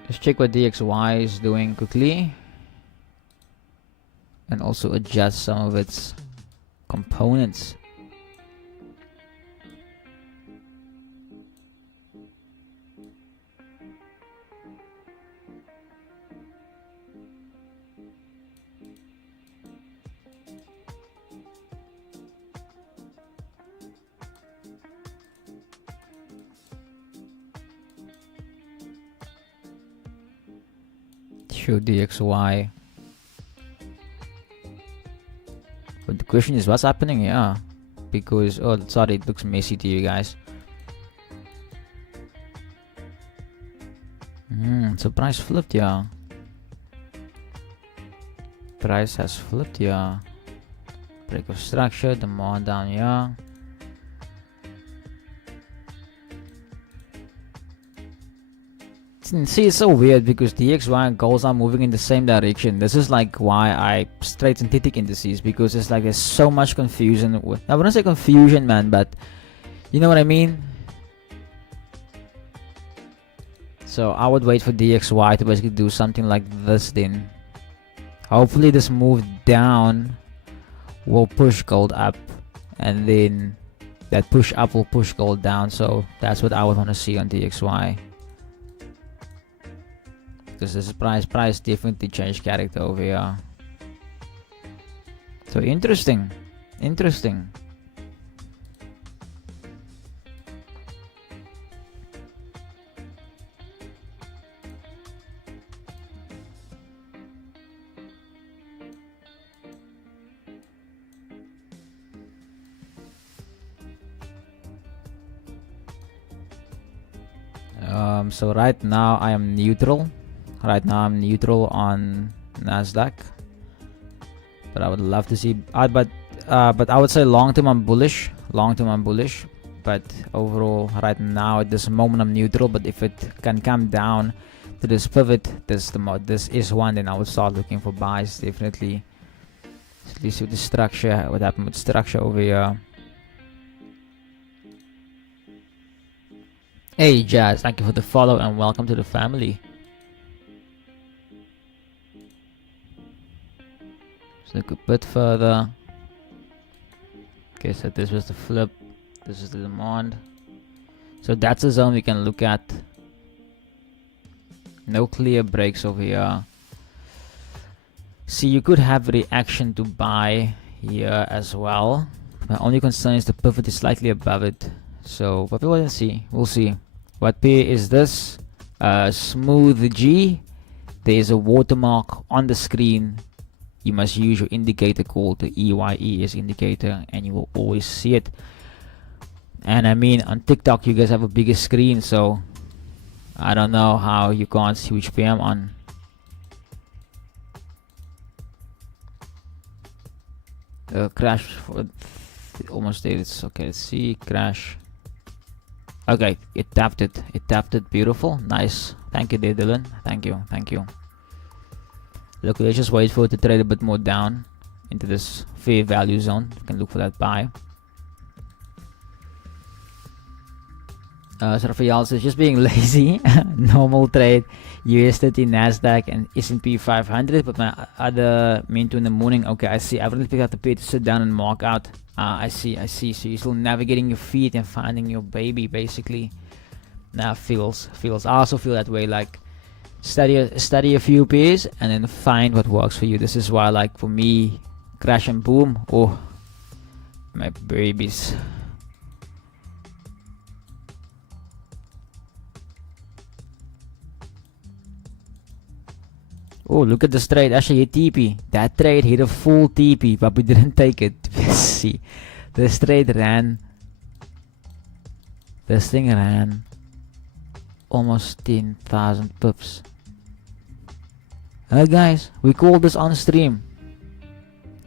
Let's check what DXY is doing quickly. And also adjust some of its components. Show DXY. But the question is, what's happening here? Because, oh, sorry, it looks messy to you guys. So price flipped, yeah. Price has flipped, yeah. Break of structure, demand down here. See, it's so weird because DXY and goals are moving in the same direction. This is like why I trade synthetic indices, because it's like there's so much confusion. I wouldn't say confusion, man, but you know what I mean. So I would wait for DXY to basically do something like this then. Hopefully this move down will push gold up, and then that push up will push gold down. So that's what I would want to see on DXY. Because this price definitely changed character over here. So interesting. So right now I am neutral. Right now I'm neutral on Nasdaq, but I would love to see. But I would say long term I'm bullish. Long term I'm bullish, but overall right now at this moment I'm neutral. But if it can come down to this pivot, this is one, then I would start looking for buys definitely. At least with the structure, what happened with structure over here. Hey Jazz, thank you for the follow and welcome to the family. Let's look a bit further. Okay, so this was the flip, this is the demand. So that's a zone we can look at. No clear breaks over here. See, you could have reaction to buy here as well. My only concern is the pivot is slightly above it. So, but we'll see. We'll see. What pair is this? Smooth G. There is a watermark on the screen. You must use your indicator called the EYES indicator, and you will always see it. And I mean, on TikTok, you guys have a bigger screen, so I don't know how you can't see which pair I'm on. Crash for almost there. It's okay. Let's see. Crash. Okay, it tapped it. It tapped it. Beautiful. Nice. Thank you there, Dylan. Thank you. Thank you. Look, let's just wait for it to trade a bit more down into this fair value zone. You can look for that buy. So Rafael says just being lazy. Normal trade. USD, Nasdaq, and S&P 500. But my other Minto in the morning. Okay, I see. I've really picked up the pair to sit down and mark out. I see. So you're still navigating your feet and finding your baby, basically. Now feels. I also feel that way. Like study a few pairs and then find what works for you. This is why, like for me, crash and boom. Oh, my babies. Oh, look at this trade. Actually, hit TP. That trade hit a full TP, but we didn't take it. See, this trade ran. This thing ran almost 10,000 pips. Guys, we called this on stream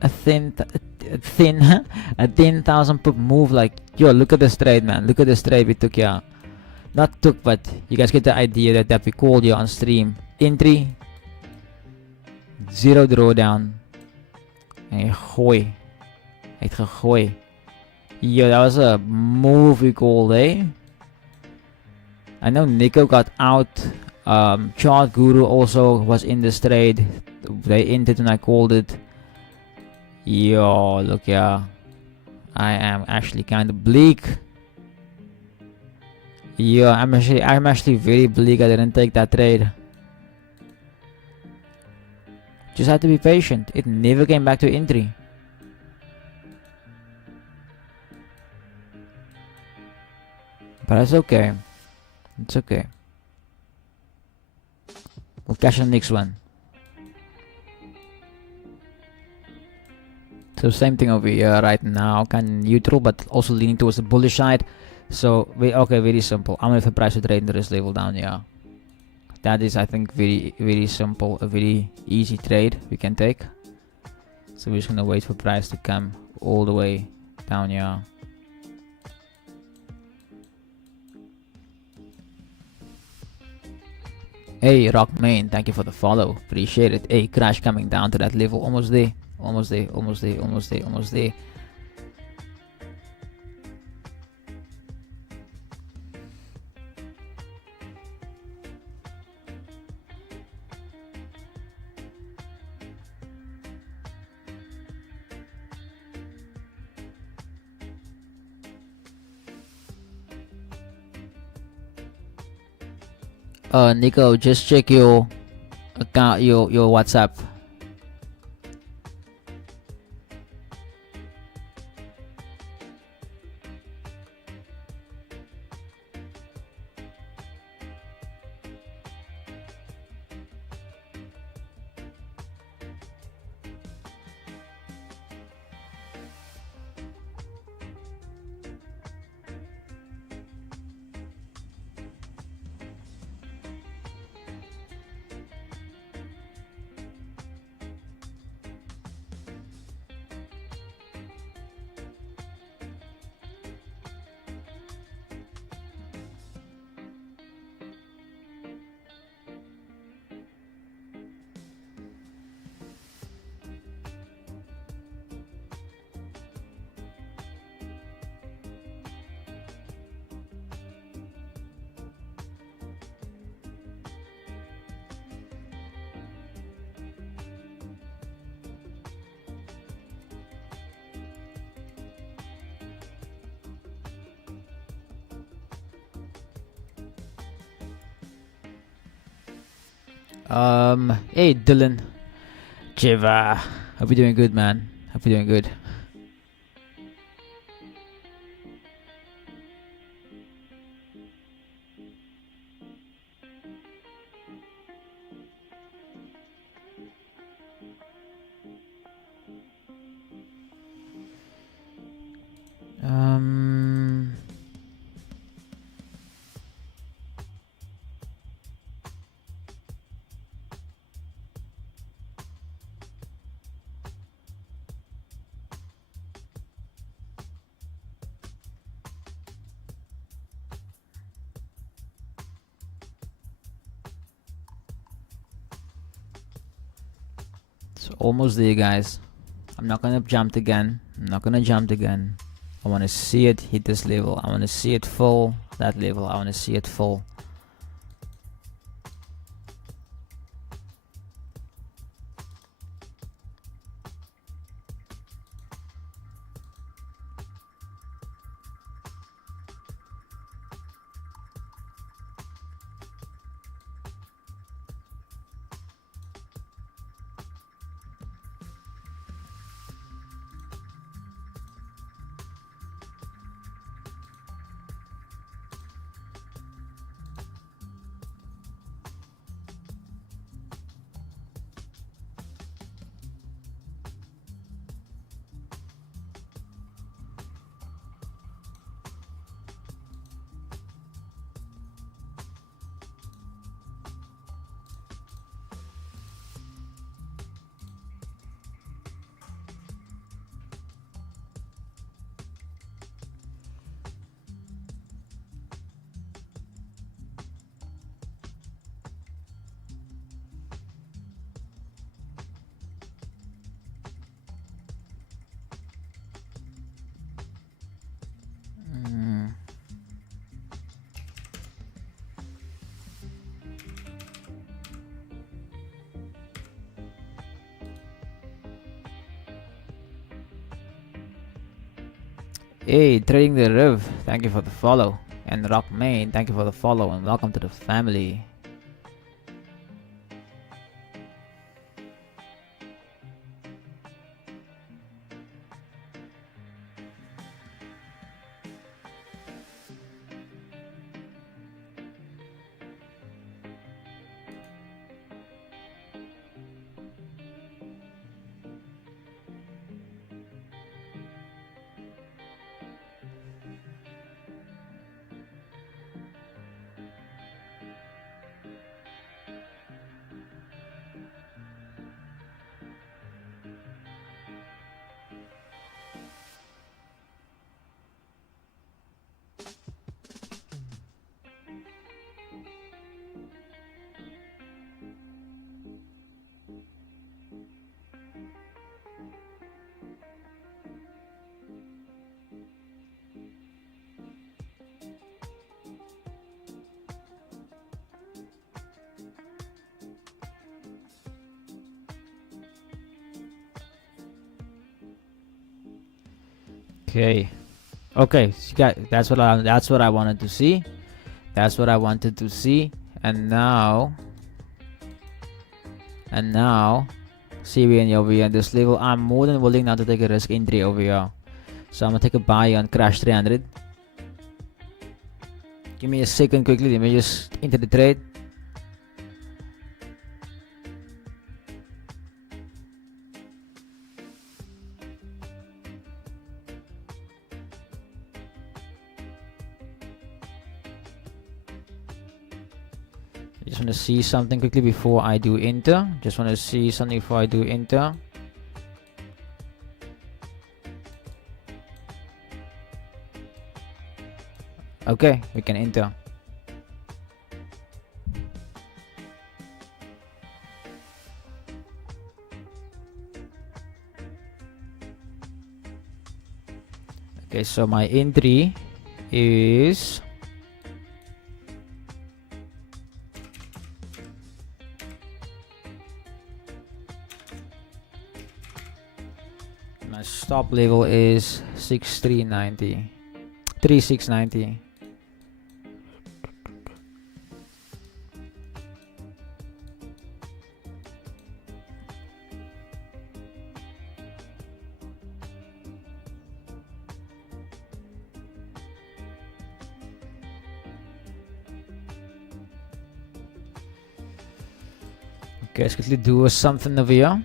a 10,000 pip move. Like, yo, look at this trade, man. Look at this trade we took here. Not took, but you guys get the idea that we called you on stream. Entry. Zero drawdown. En gooi. Hij heeft gegooid. Yo, that was a move we called, eh? I know Nico got out. Chart Guru also was in this trade. They entered and I called it. Yo, look, yeah. I am actually kind of bleak. Yo, I'm actually very bleak. I didn't take that trade. Just had to be patient. It never came back to entry. But it's okay. It's okay. We'll catch the next one. So same thing over here right now. Kind of neutral, but also leaning towards the bullish side. So okay, very simple. I'm gonna have a price to trade in the risk level down here. That is, I think, very simple, a very easy trade we can take. So we're just gonna wait for price to come all the way down here. Hey, Rockman, thank you for the follow. Appreciate it. Hey, crash coming down to that level. Almost there. Almost there. Almost there. Almost there. Almost there. Nico, just check your account, your WhatsApp. Hey Dylan, Jiva, hope you're doing good, man. Hope you're doing good. It's almost there, guys. I'm not gonna jump again. I want to see it hit this level. I want to see it full that level. I want to see it full. Hey, Trading the Riv, thank you for the follow. And Rock Main, thank you for the follow and welcome to the family. Okay. Okay, so that's what I wanted to see. That's what I wanted to see. And now see we over here at this level. I'm more than willing now to take a risk entry over here. So I'm gonna take a buy on crash 300. Give me a second quickly, let me just enter the trade. Just want to see something quickly before I do enter. Okay, we can enter. Okay, so my entry is my stop level is 3690. Okay, let's quickly do something over here.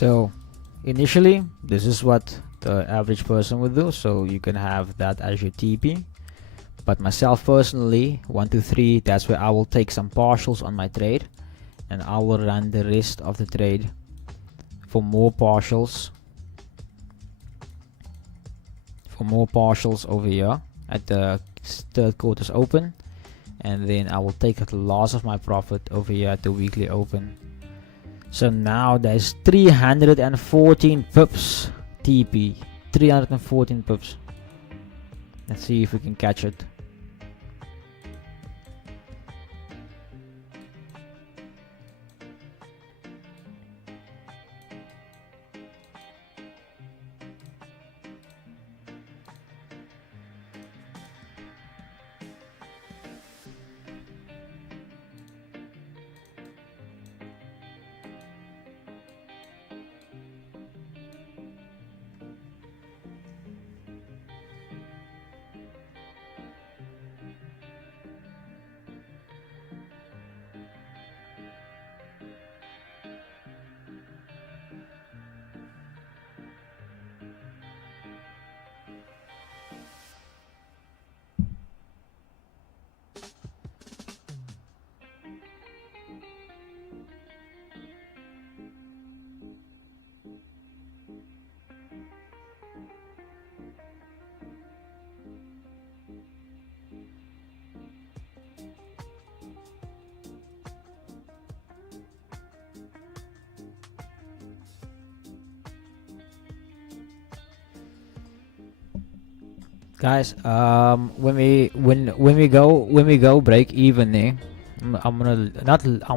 So initially, this is what the average person would do. So you can have that as your TP. But myself personally, 1 to 3, that's where I will take some partials on my trade, and I will run the rest of the trade for more partials. Over here at the third quarter's open, and then I will take the loss of my profit over here at the weekly open. So now there's 314 pips TP. 314 pips. Let's see if we can catch it. Guys, when we go break even, I'm not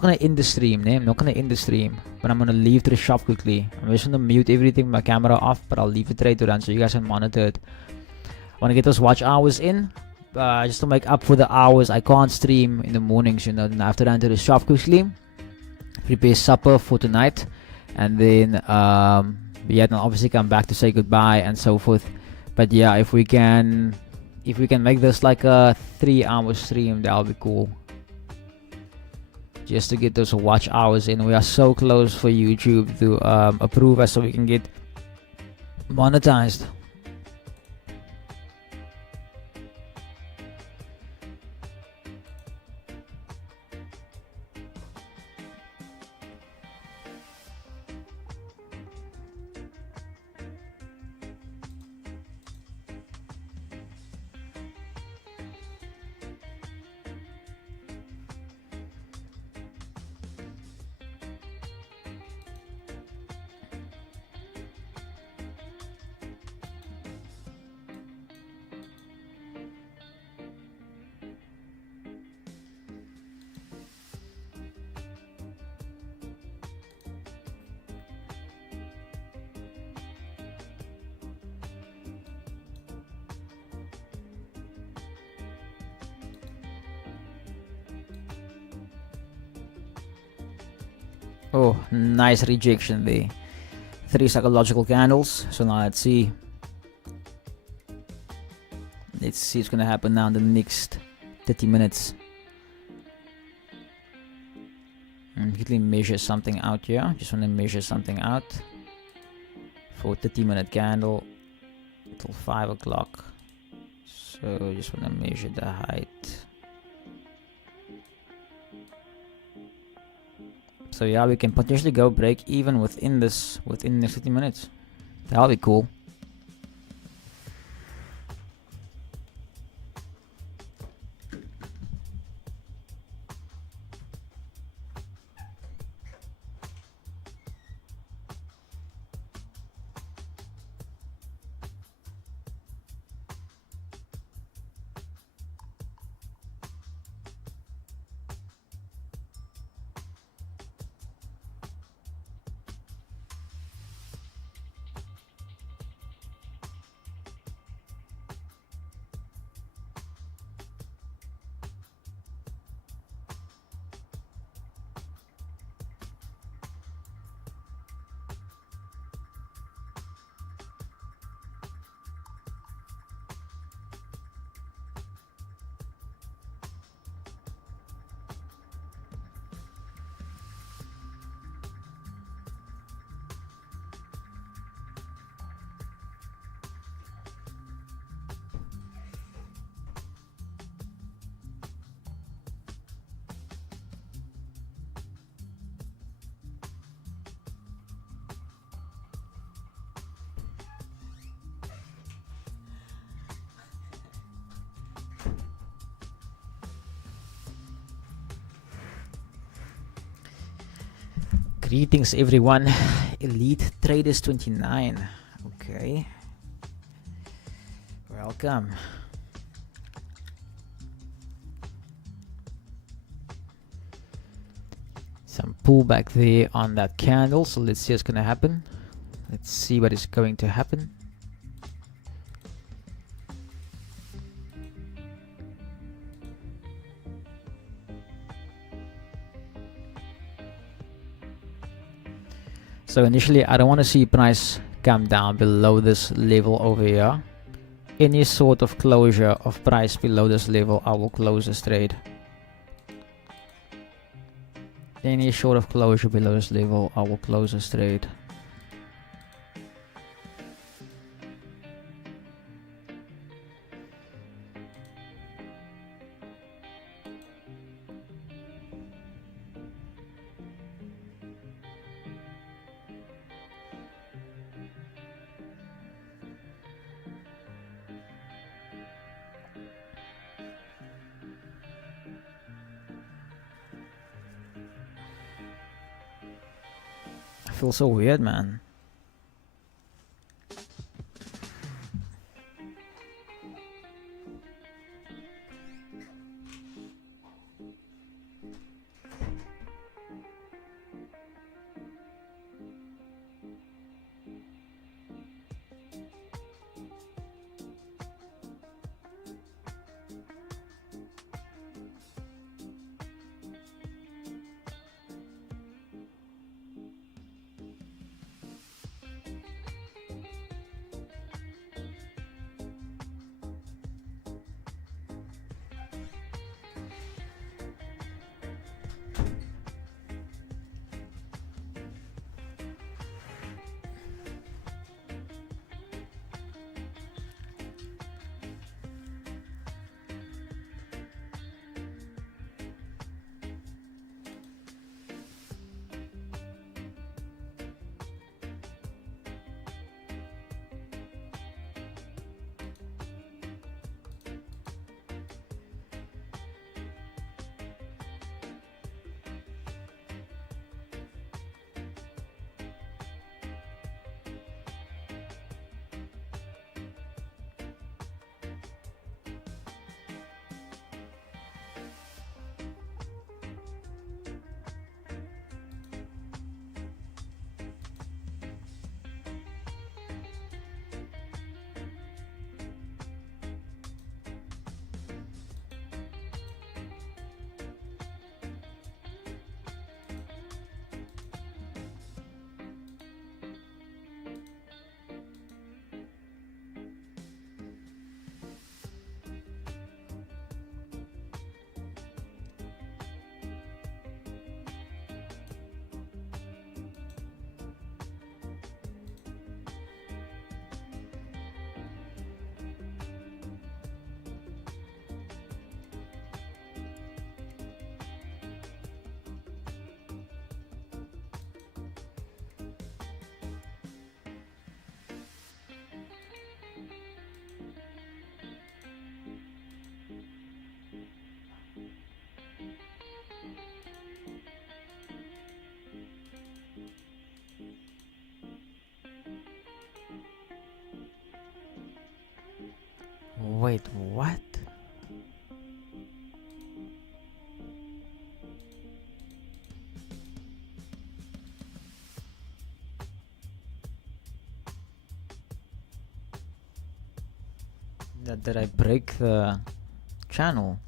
gonna end the stream, I'm not gonna end the stream, but I'm gonna leave to the shop quickly. I'm just gonna mute everything, my camera off, but I'll leave the trade to run so you guys can monitor it. I wanna get those watch hours in, just to make up for the hours I can't stream in the mornings, then I have to run to the shop quickly, prepare supper for tonight, and then then obviously come back to say goodbye and so forth. But yeah, if we can make this like a 3-hour stream, that'll be cool. Just to get those watch hours in. We are so close for YouTube to approve us so we can get monetized. Oh, nice rejection there. 3 psychological candles. So now let's see. Let's see what's gonna happen now in the next 30 minutes. Quickly measure something out here. Just want to measure something out for 30-minute candle till 5 o'clock. So just want to measure the height. So yeah, we can potentially go break even within the 30 minutes. That'll be cool. Greetings everyone. Elite Traders 29. Okay. Welcome. Some pullback there on that candle. So let's see what's going to happen. Let's see what is going to happen. So initially, I don't want to see price come down below this level over here. Any sort of closure of price below this level, I will close this trade. Any sort of closure below this level, I will close this trade. I feel so weird, man. Wait, what? Did I break the channel?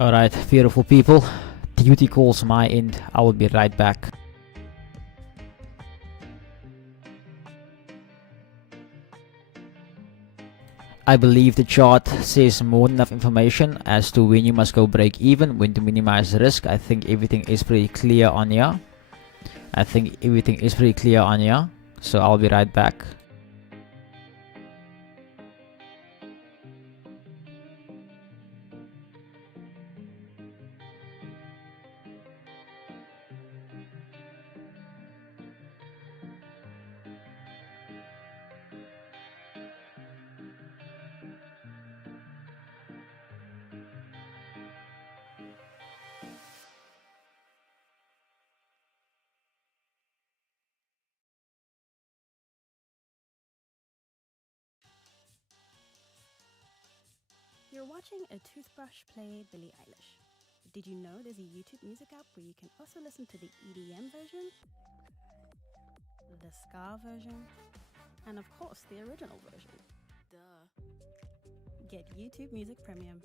Alright, beautiful people. Duty calls my end. I will be right back. I believe the chart says more than enough information as to when you must go break even, when to minimize risk. I think everything is pretty clear on here. So I'll be right back. You're watching a toothbrush play Billie Eilish. Did you know there's a YouTube music app where you can also listen to the EDM version, the ska version, and of course the original version? Duh. Get YouTube Music Premium.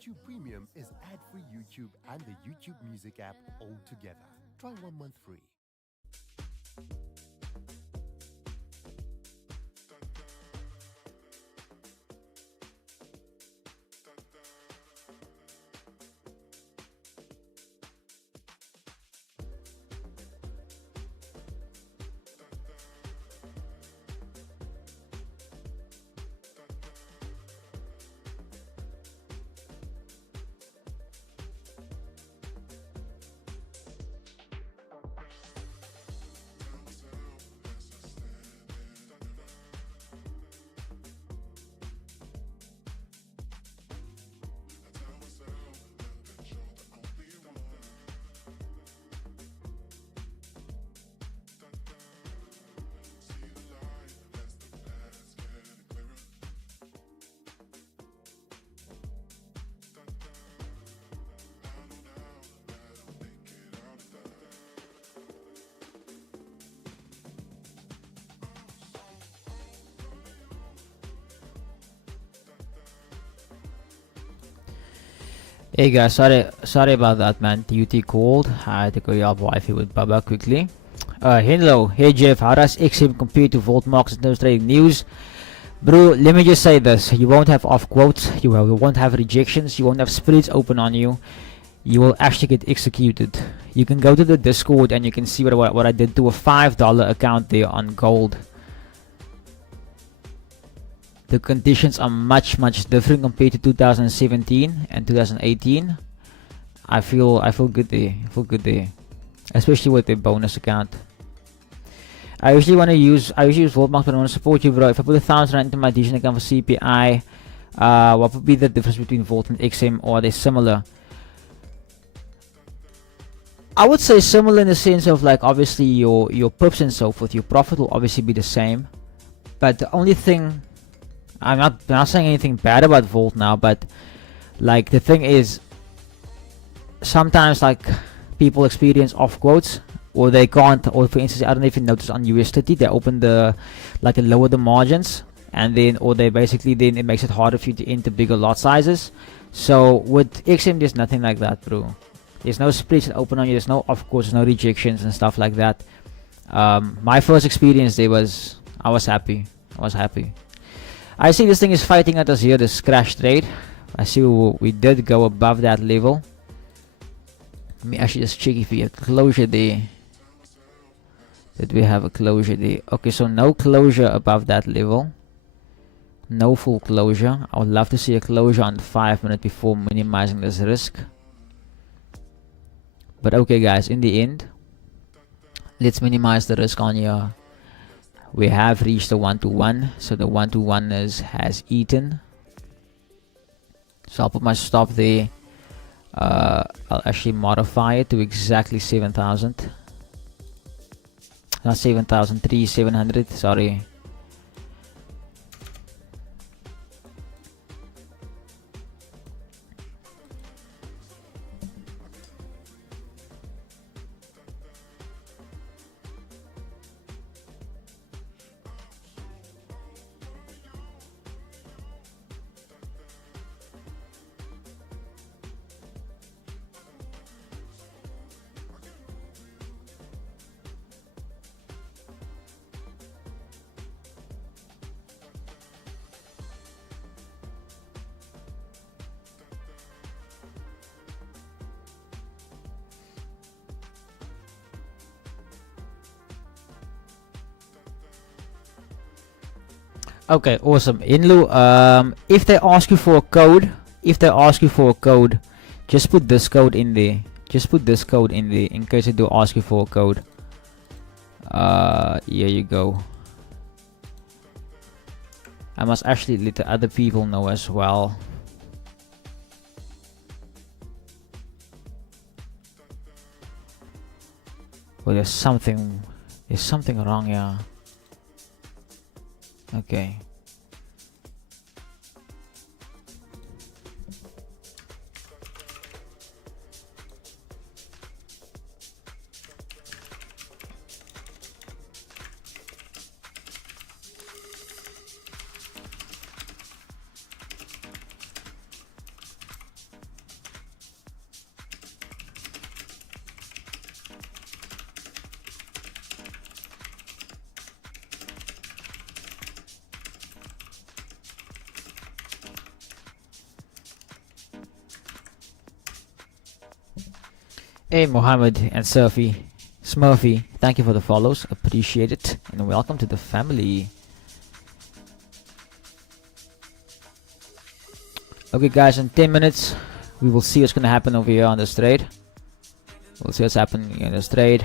YouTube Premium is ad-free YouTube and the YouTube Music app all together. Try 1 month free. Hey guys, sorry about that, man. TUT called. I had to go off Wi-Fi with Baba quickly. Hello, hey Jeff, how does XM compare to Volt Marks and trading news? Bro, let me just say this: you won't have off quotes, you won't have rejections, you won't have spreads open on you. You will actually get executed. You can go to the Discord and you can see what I did to a $5 account there on gold. The conditions are much different compared to 2017 and 2018. I feel good there. I feel good there, especially with the bonus account. I usually use Voltmark, but I want to support you, bro. If I put 1,000 rand into my decent account for CPI, what would be the difference between Volt and XM, or are they similar? I would say similar in the sense of, like, obviously your pips and so forth, your profit will obviously be the same. But the only thing, I'm not saying anything bad about Volt now, but like the thing is, sometimes like people experience off quotes, or they can't, or for instance, I don't know if you notice on USD they open the lower the margins, and then then it makes it harder for you to enter bigger lot sizes. So with XM there's nothing like that, bro. There's no splits that open on you, there's no off quotes, there's no rejections and stuff like that. My first experience there was, I was happy. I see this thing is fighting at us here, this crash trade. I see we did go above that level. Let me actually just check if we have closure there. Did we have a closure there? Okay, so no closure above that level. No full closure. I would love to see a closure on the 5 minute before minimizing this risk. But okay guys, in the end, let's minimize the risk on here. We have reached the 1-to-1, so the 1-to-1 has eaten. So I'll put my stop there. I'll actually modify it to exactly 7,000. Not 7,003, 700. Sorry. Okay, awesome. Inlu, if they ask you for a code, just put this code in there. In case they do ask you for a code. Here you go. I must actually let the other people know as well. Well, there's something wrong here. Okay. Hey, Mohammed and Smurfy, thank you for the follows. Appreciate it. And welcome to the family. Okay, guys, in 10 minutes, we will see what's going to happen over here on this trade. We'll see what's happening in this trade.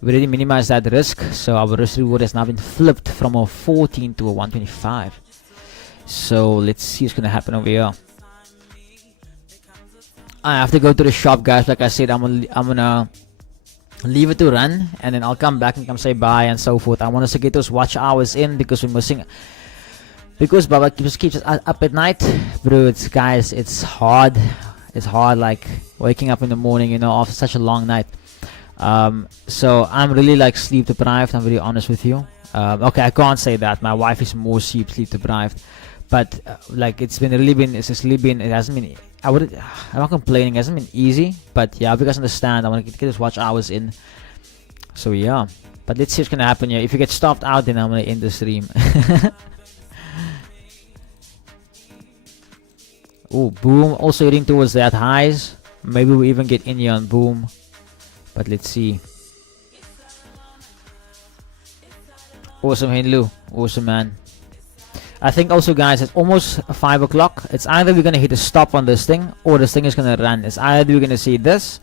We already minimized that risk, so our risk reward has now been flipped from a 14 to a 125. So let's see what's going to happen over here. I have to go to the shop, guys. Like I said, I'm gonna leave it to run, and then I'll come back and come say bye and so forth. I want us to get those watch hours in because we're missing. Because Baba keeps us up at night, bro. Guys, it's hard. It's hard, like waking up in the morning, you know, after such a long night. So I'm really like sleep deprived. I'm really honest with you. Okay, I can't say that. My wife is more sleep deprived, but like it hasn't been. I'm not complaining. It hasn't been easy, but yeah, you guys understand. I want to get those watch hours in. So yeah, but let's see what's gonna happen here. If you get stopped out, then I'm gonna end the stream. Oh, boom! Also heading towards that highs. Maybe we even get in here on boom, but let's see. Awesome, Henlu. Awesome, man. I think also, guys, it's almost 5 o'clock. It's either we're going to hit a stop on this thing or this thing is going to run. It's either we're going to see this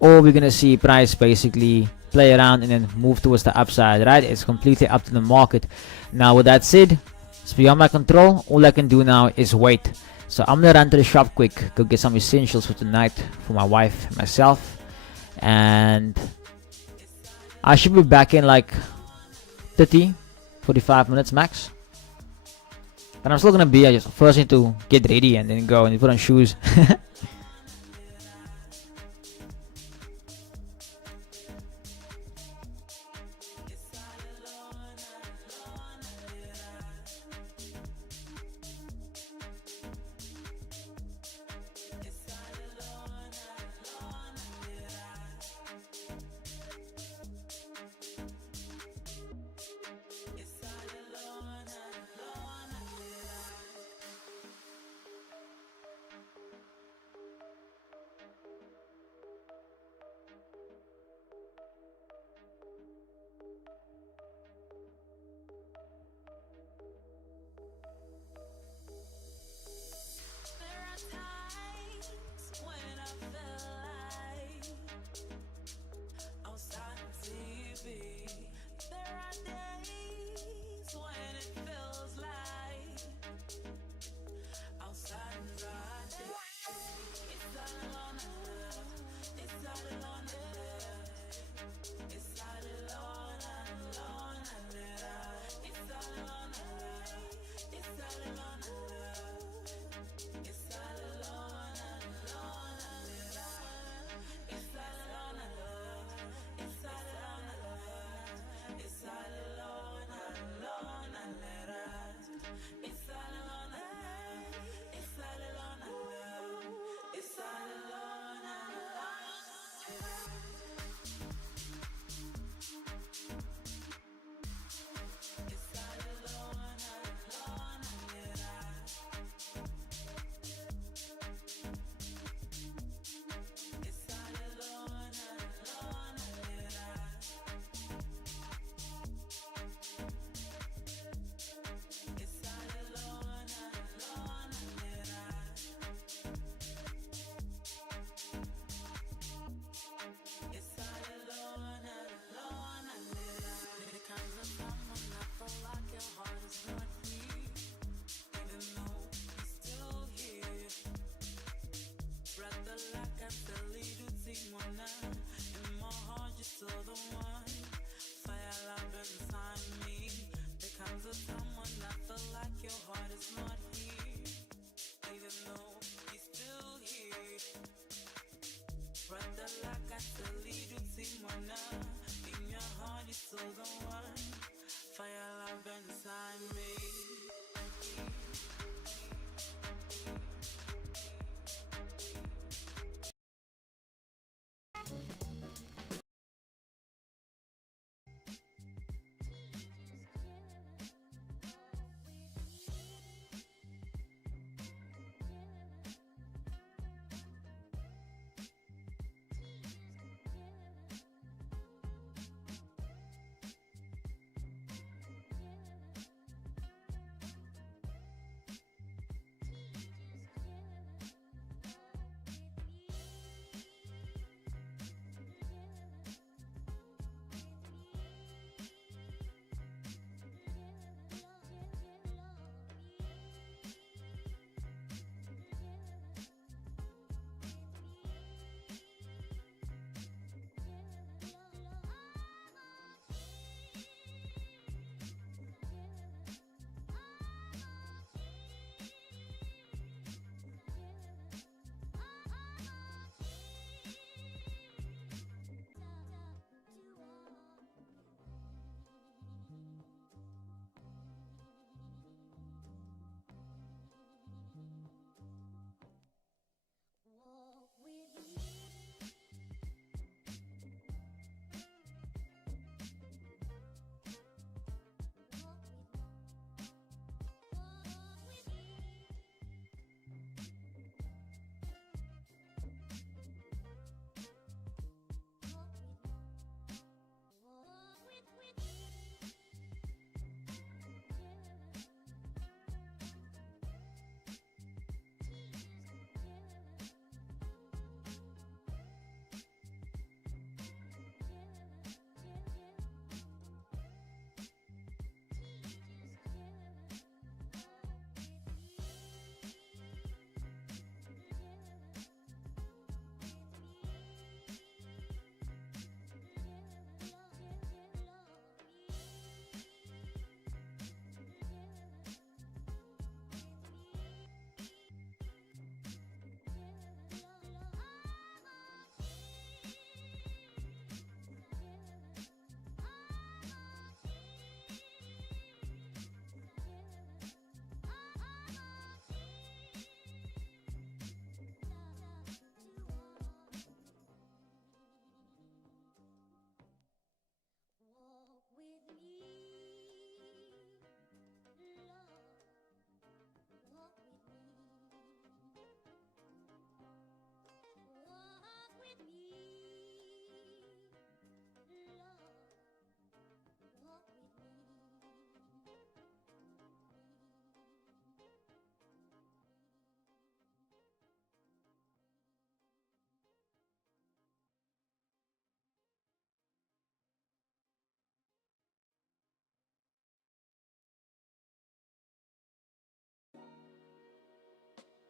or we're going to see price basically play around and then move towards the upside, right? It's completely up to the market. Now, with that said, it's beyond my control. All I can do now is wait. So I'm going to run to the shop quick, go get some essentials for tonight for my wife and myself. And I should be back in like 45 minutes max. But I'm still gonna be. I just first need to get ready and then go and put on shoes.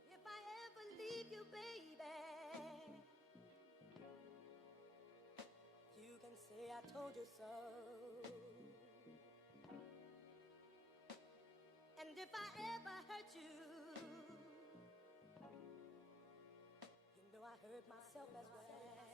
If I ever leave you, baby, you can say I told you so. And if I ever hurt you, you know I hurt myself as well.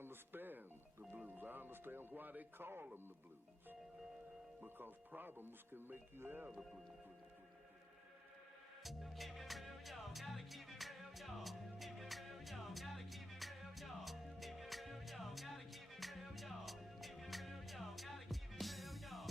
understand the blues. I understand why they call them the blues. Because problems can make you have the blues. Keep it real, y'all. Gotta keep it real, y'all. Keep it real, y'all. Gotta keep it real, y'all. Keep it real, y'all. Gotta keep it real, y'all. Keep it real, y'all. Gotta keep it real, y'all.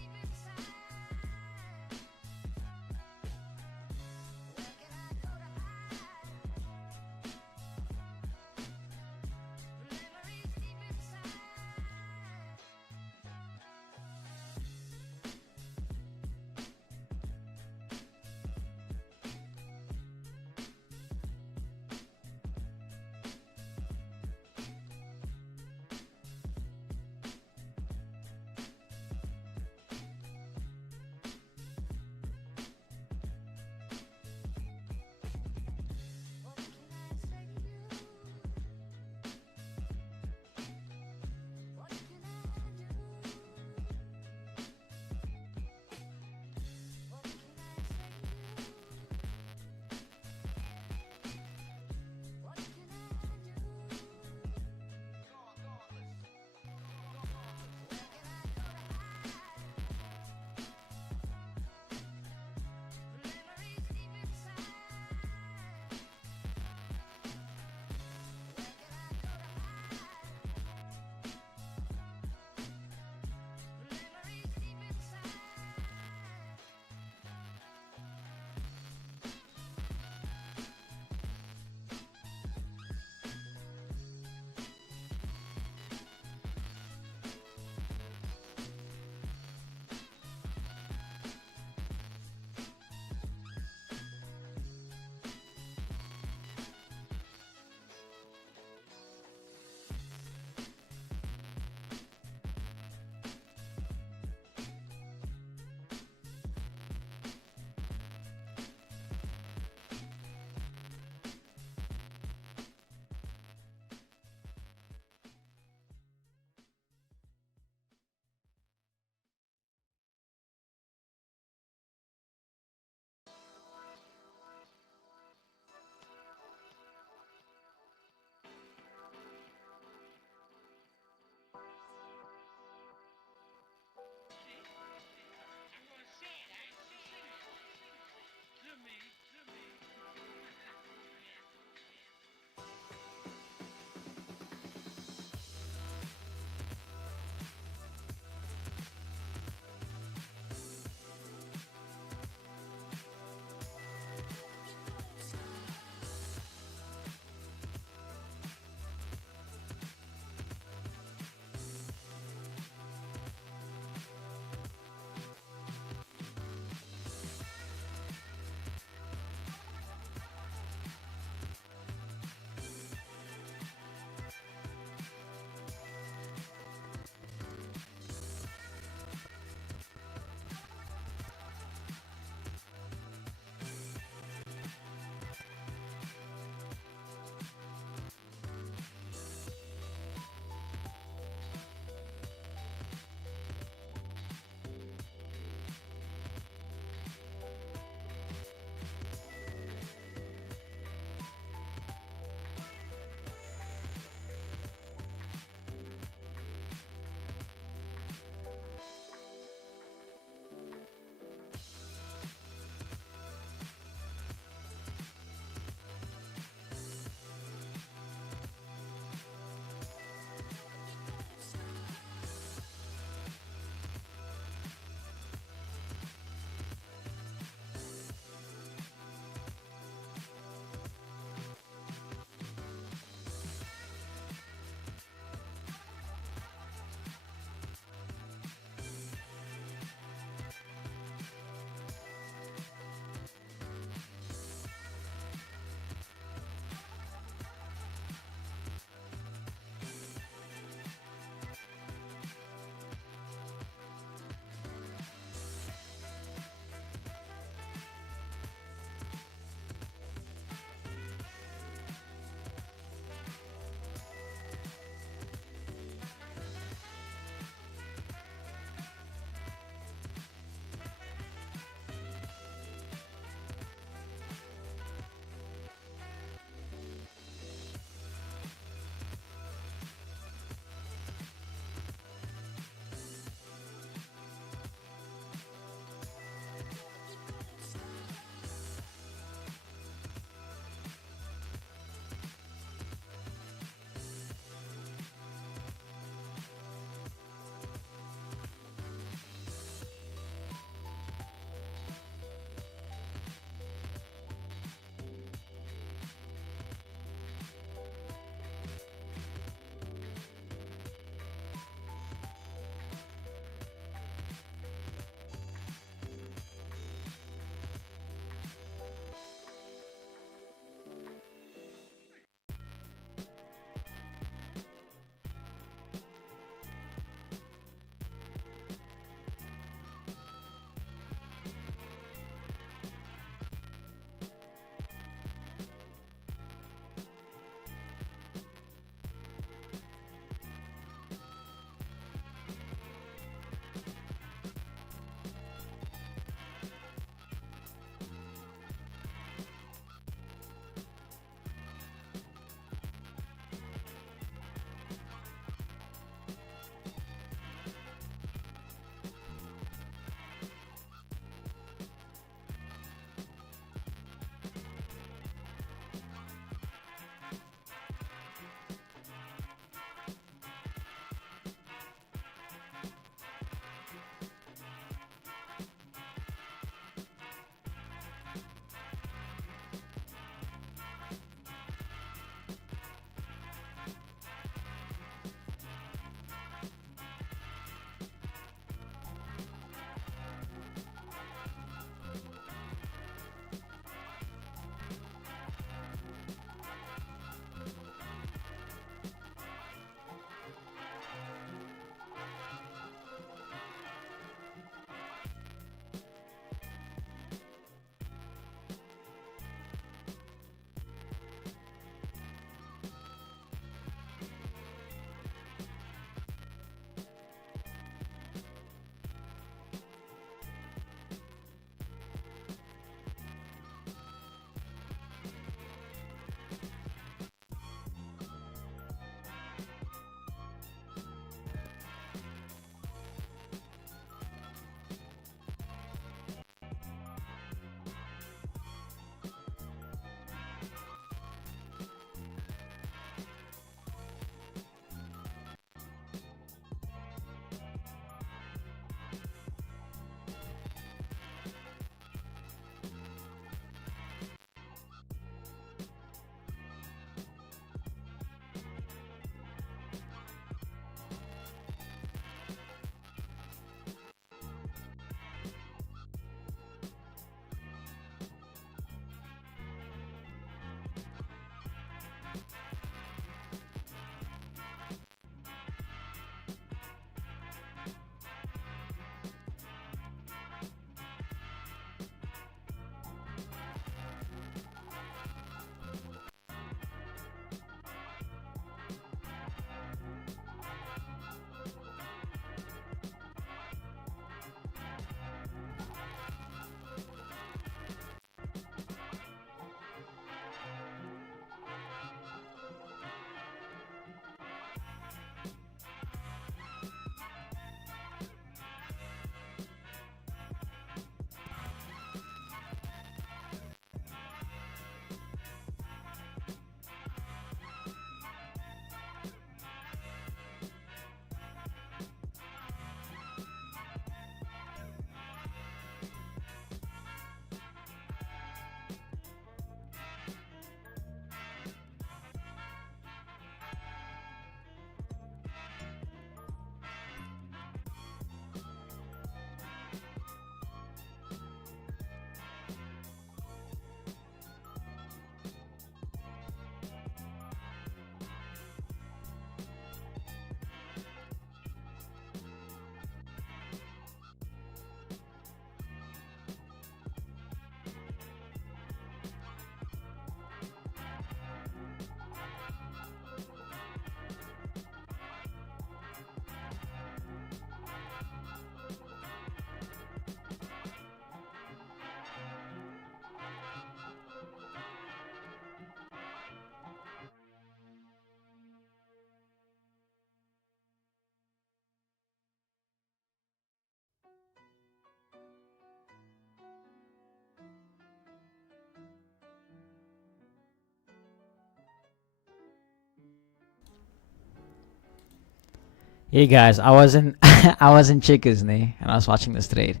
Hey guys, I was in I was in Chickers, and I was watching this trade,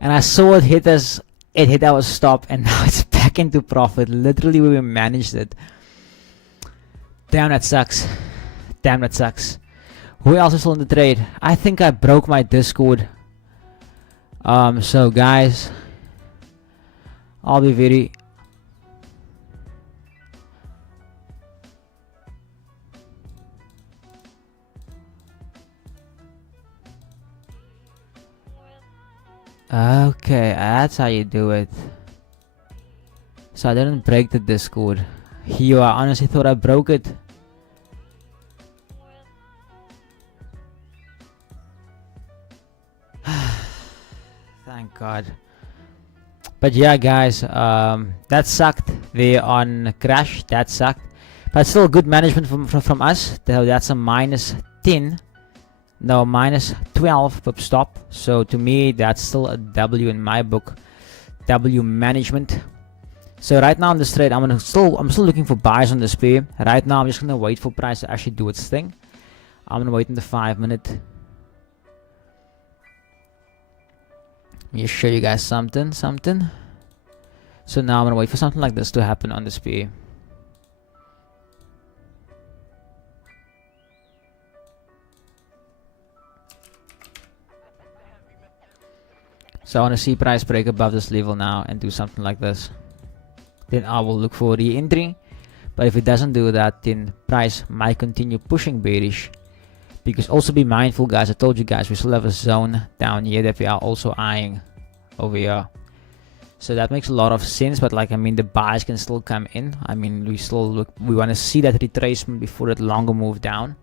and I saw it hit us. It hit our stop, and now it's back into profit. Literally, we managed it. Damn, that sucks. Damn, that sucks. Who else is still in the trade? I think I broke my Discord. So guys, I'll be very. Okay, that's how you do it. So I didn't break the Discord. Yo, I honestly thought I broke it. Thank God. But yeah, guys, that sucked. They on crash. That sucked. But still good management from us. That's a minus 10. No, minus 12 pip stop. So to me, that's still a W in my book. W management. So right now on this trade, I'm still looking for buys on this pair. Right now, I'm just gonna wait for price to actually do its thing. I'm gonna wait in the 5-minute. Let me show you guys something. So now I'm gonna wait for something like this to happen on this pair. So I want to see price break above this level now and do something like this. Then I will look for re-entry. But if it doesn't do that, then price might continue pushing bearish. Because also be mindful, guys, I told you guys we still have a zone down here that we are also eyeing over here. So that makes a lot of sense, but like, I mean, the buys can still come in. I mean, we want to see that retracement before that longer move down.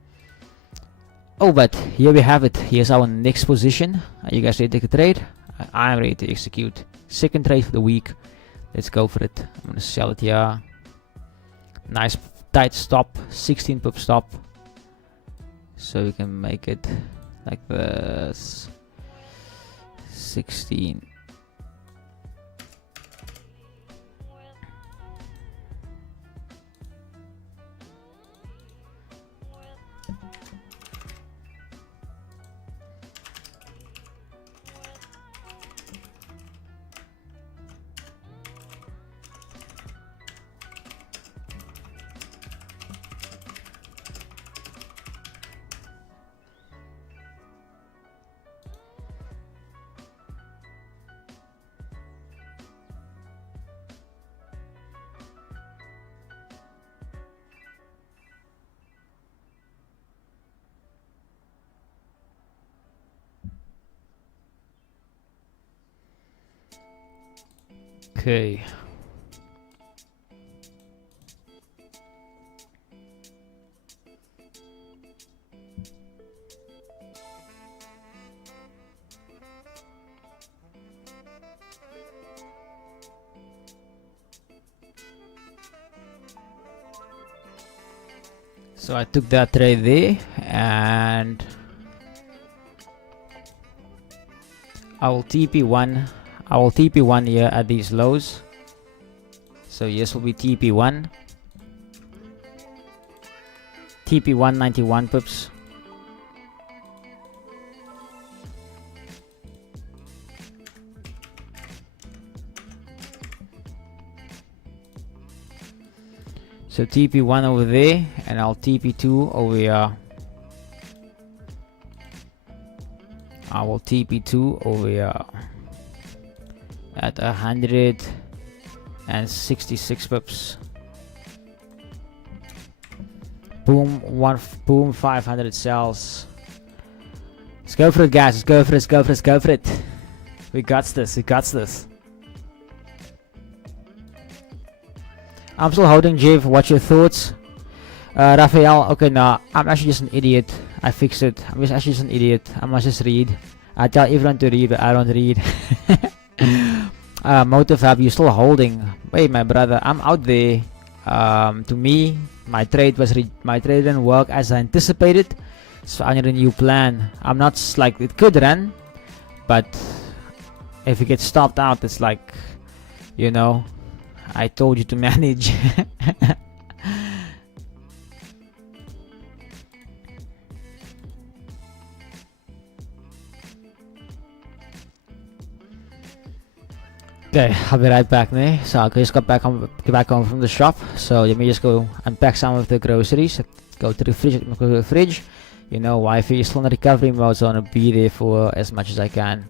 Oh, but here we have it. Here's our next position. Are you guys ready to take a trade? I am ready to execute. Second trade for the week. Let's go for it. I'm gonna sell it here. Nice tight stop, 16 pip stop. So we can make it like this. 16. Okay. So I took that trade there, and I will TP1. I will TP1 here at these lows. So yes, will be TP1. TP1 91 pips. So TP1 over there, and I'll TP2 over here. I will TP2 over here at 166 pips. Boom, boom, 500 cells. Let's go for it, guys. Let's go for it. Let's go for it. Let's go for it. We got this. We got this. I'm still holding, Jeff. What's your thoughts? Raphael, okay, no, I'm actually just an idiot. I fixed it. I'm just actually just an idiot. I must just read. I tell everyone to read, but I don't read. Motivab, you're still holding. Wait, my brother, I'm out there. To me, my trade didn't work as I anticipated. So I need a new plan. I'm not like, it could run, but if it gets stopped out, it's like, you know, I told you to manage. Okay, I'll be right back, ne? So I just get back home from the shop. So let me just go unpack some of the groceries. Go to the fridge. You know, Wi-Fi is still in recovery mode, so I want to be there for as much as I can.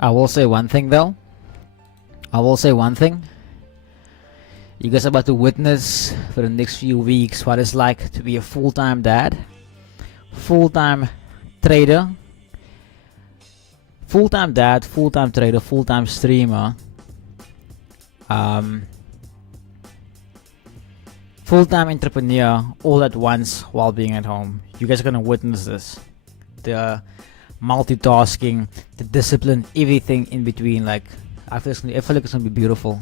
I will say one thing though. I will say one thing. You guys are about to witness for the next few weeks what it's like to be a full-time dad, full-time trader, full-time dad, full-time trader, full-time streamer, full-time entrepreneur all at once while being at home. You guys are gonna witness this. The multitasking, the discipline, everything in between. Like I feel like it's gonna be beautiful.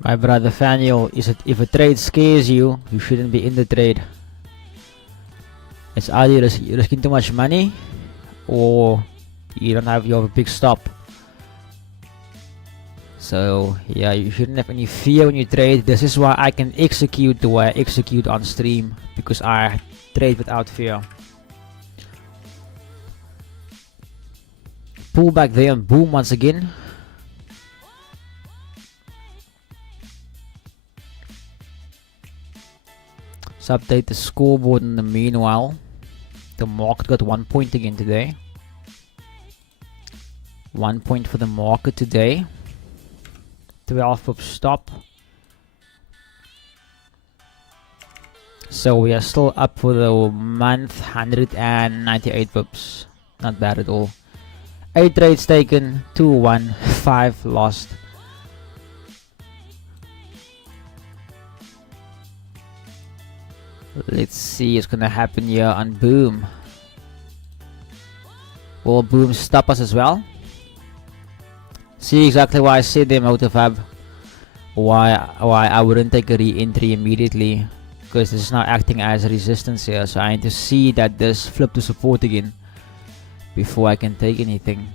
My brother Faniel, is it if a trade scares you, you shouldn't be in the trade. It's either you're risking too much money, or you have a big stop. So yeah, you shouldn't have any fear when you trade. This is why I can execute the way I execute on stream, because I trade without fear. Pull back there and boom once again. Let's update the scoreboard in the meanwhile. The market got 1 point again today. 1 point for the market today. 12 pips stop. So we are still up for the month. 198 pips. Not bad at all. 8 trades taken. 2 won. 5 lost. Let's see what's gonna happen here on Boom. Will Boom stop us as well? See exactly why I said there, Motivab. Why I wouldn't take a re-entry immediately, because this is now acting as a resistance here. So I need to see that this flip to support again before I can take anything.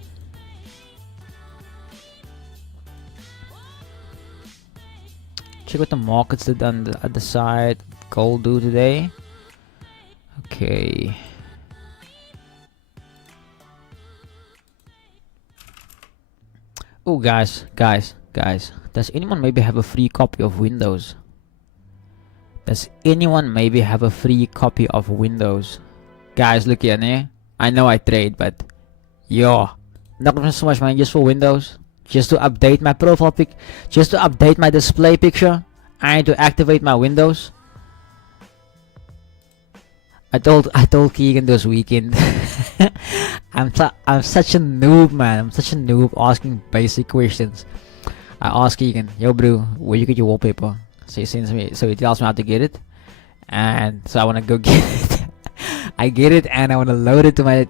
Check what the markets did on the other side. Gold do today. Okay. Oh, guys. Does anyone maybe have a free copy of Windows? Does anyone maybe have a free copy of Windows? Guys, look here, ne? I know I trade, but yo, not gonna so much money just for Windows. Just to update my profile pic, just to update my display picture. I need to activate my Windows. I told Keegan this weekend. I'm such a noob, man. I'm such a noob asking basic questions. I ask Keegan, yo bro, where you get your wallpaper? So he sends me, so he tells me how to get it, and so I wanna go get it. I get it and I wanna load it to my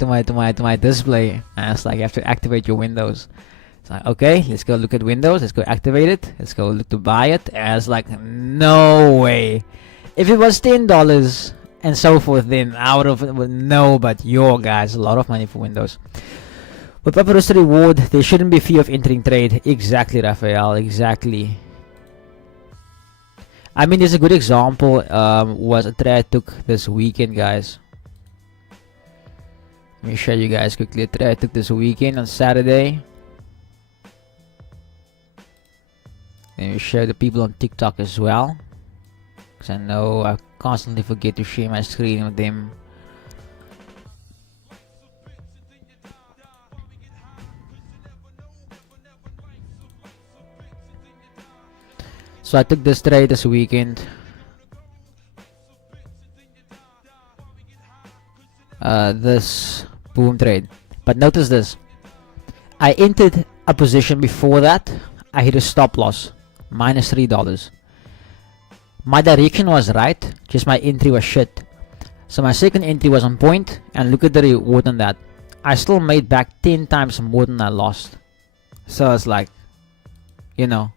display. And it's like, you have to activate your Windows. It's like, okay, let's go look at Windows. Let's go activate it. Let's go look to buy it. And it's like, no way. If it was $10 and so forth, then I would have no. But yo, guys, a lot of money for Windows. With Paparosa reward, there shouldn't be fear of entering trade. Exactly, Raphael. Exactly. I mean, there's a good example. Was a trade I took this weekend, guys. Let me show you guys quickly a trade I took this weekend on Saturday. Let me share the people on TikTok as well, because I know I constantly forget to share my screen with them. So I took this trade this weekend. This boom trade. But notice this. I entered a position before that. I hit a stop loss. Minus $3. My direction was right, just my entry was shit. So my second entry was on point, and look at the reward on that. I still made back 10 times more than I lost. So it's like, you know.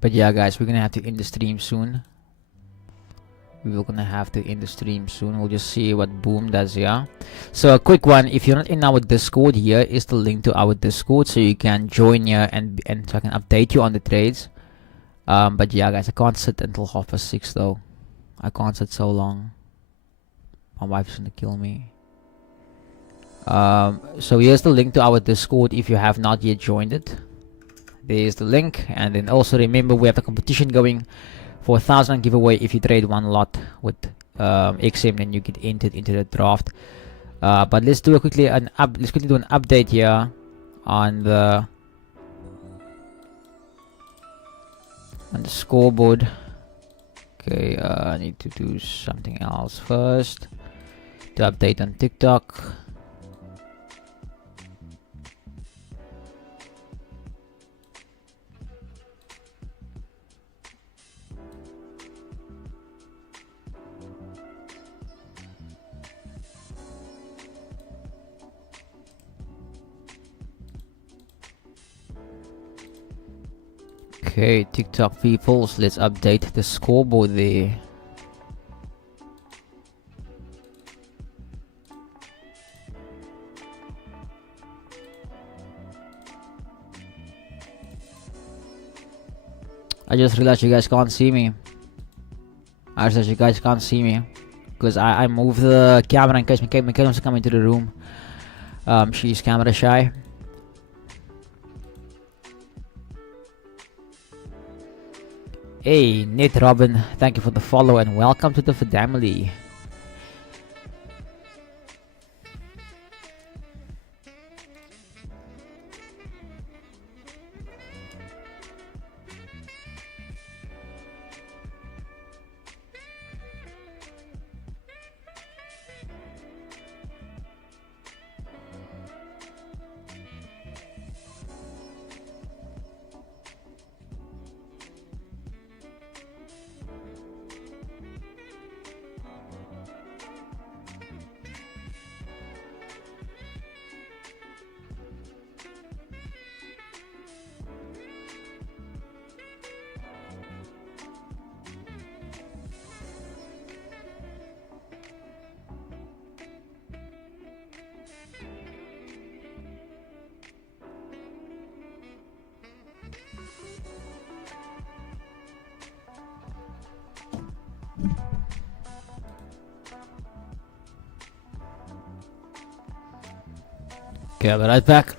But yeah, guys, we're gonna have to end the stream soon. We're gonna have to end the stream soon. We'll just see what Boom does here. So a quick one, if you're not in our Discord, here is the link to our Discord, so you can join here and so I can update you on the trades. But yeah, guys, I can't sit until 6:30 though. I can't sit so long. My wife's gonna kill me. So here's the link to our Discord if you have not yet joined it. There's the link, and then also remember we have the competition going for 1,000 giveaway. If you trade one lot with XM, then you get entered into the draft. But let's do quickly do an update here on the scoreboard. Okay, I need to do something else first to update on TikTok. Okay, TikTok peoples, let's update the scoreboard there. I just realized you guys can't see me. I realized you guys can't see me. Because I moved the camera in case Michaela wants to come into the room. She's camera shy. Hey, Nate Robin, thank you for the follow and welcome to the family. Okay, I'll be right back.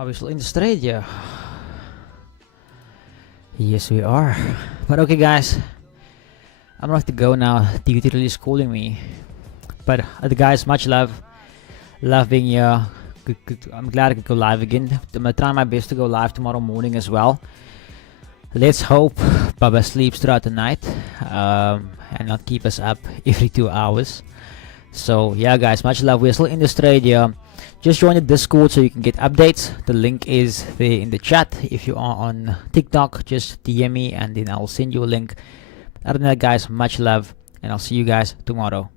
Are we still in the straight? Yeah. Yes, we are. But okay, guys, I'm gonna have to go now. Duty really is calling me. But guys, much love. Love being here. I'm glad I could go live again. I'm gonna try my best to go live tomorrow morning as well. Let's hope Baba sleeps throughout the night and not keep us up every 2 hours. So yeah, guys, much love. We're still in the straight here. Just join the Discord so you can get updates. The link is there in the chat. If you are on TikTok, just DM me and then I'll send you a link. Other than that, guys, much love, and I'll see you guys tomorrow.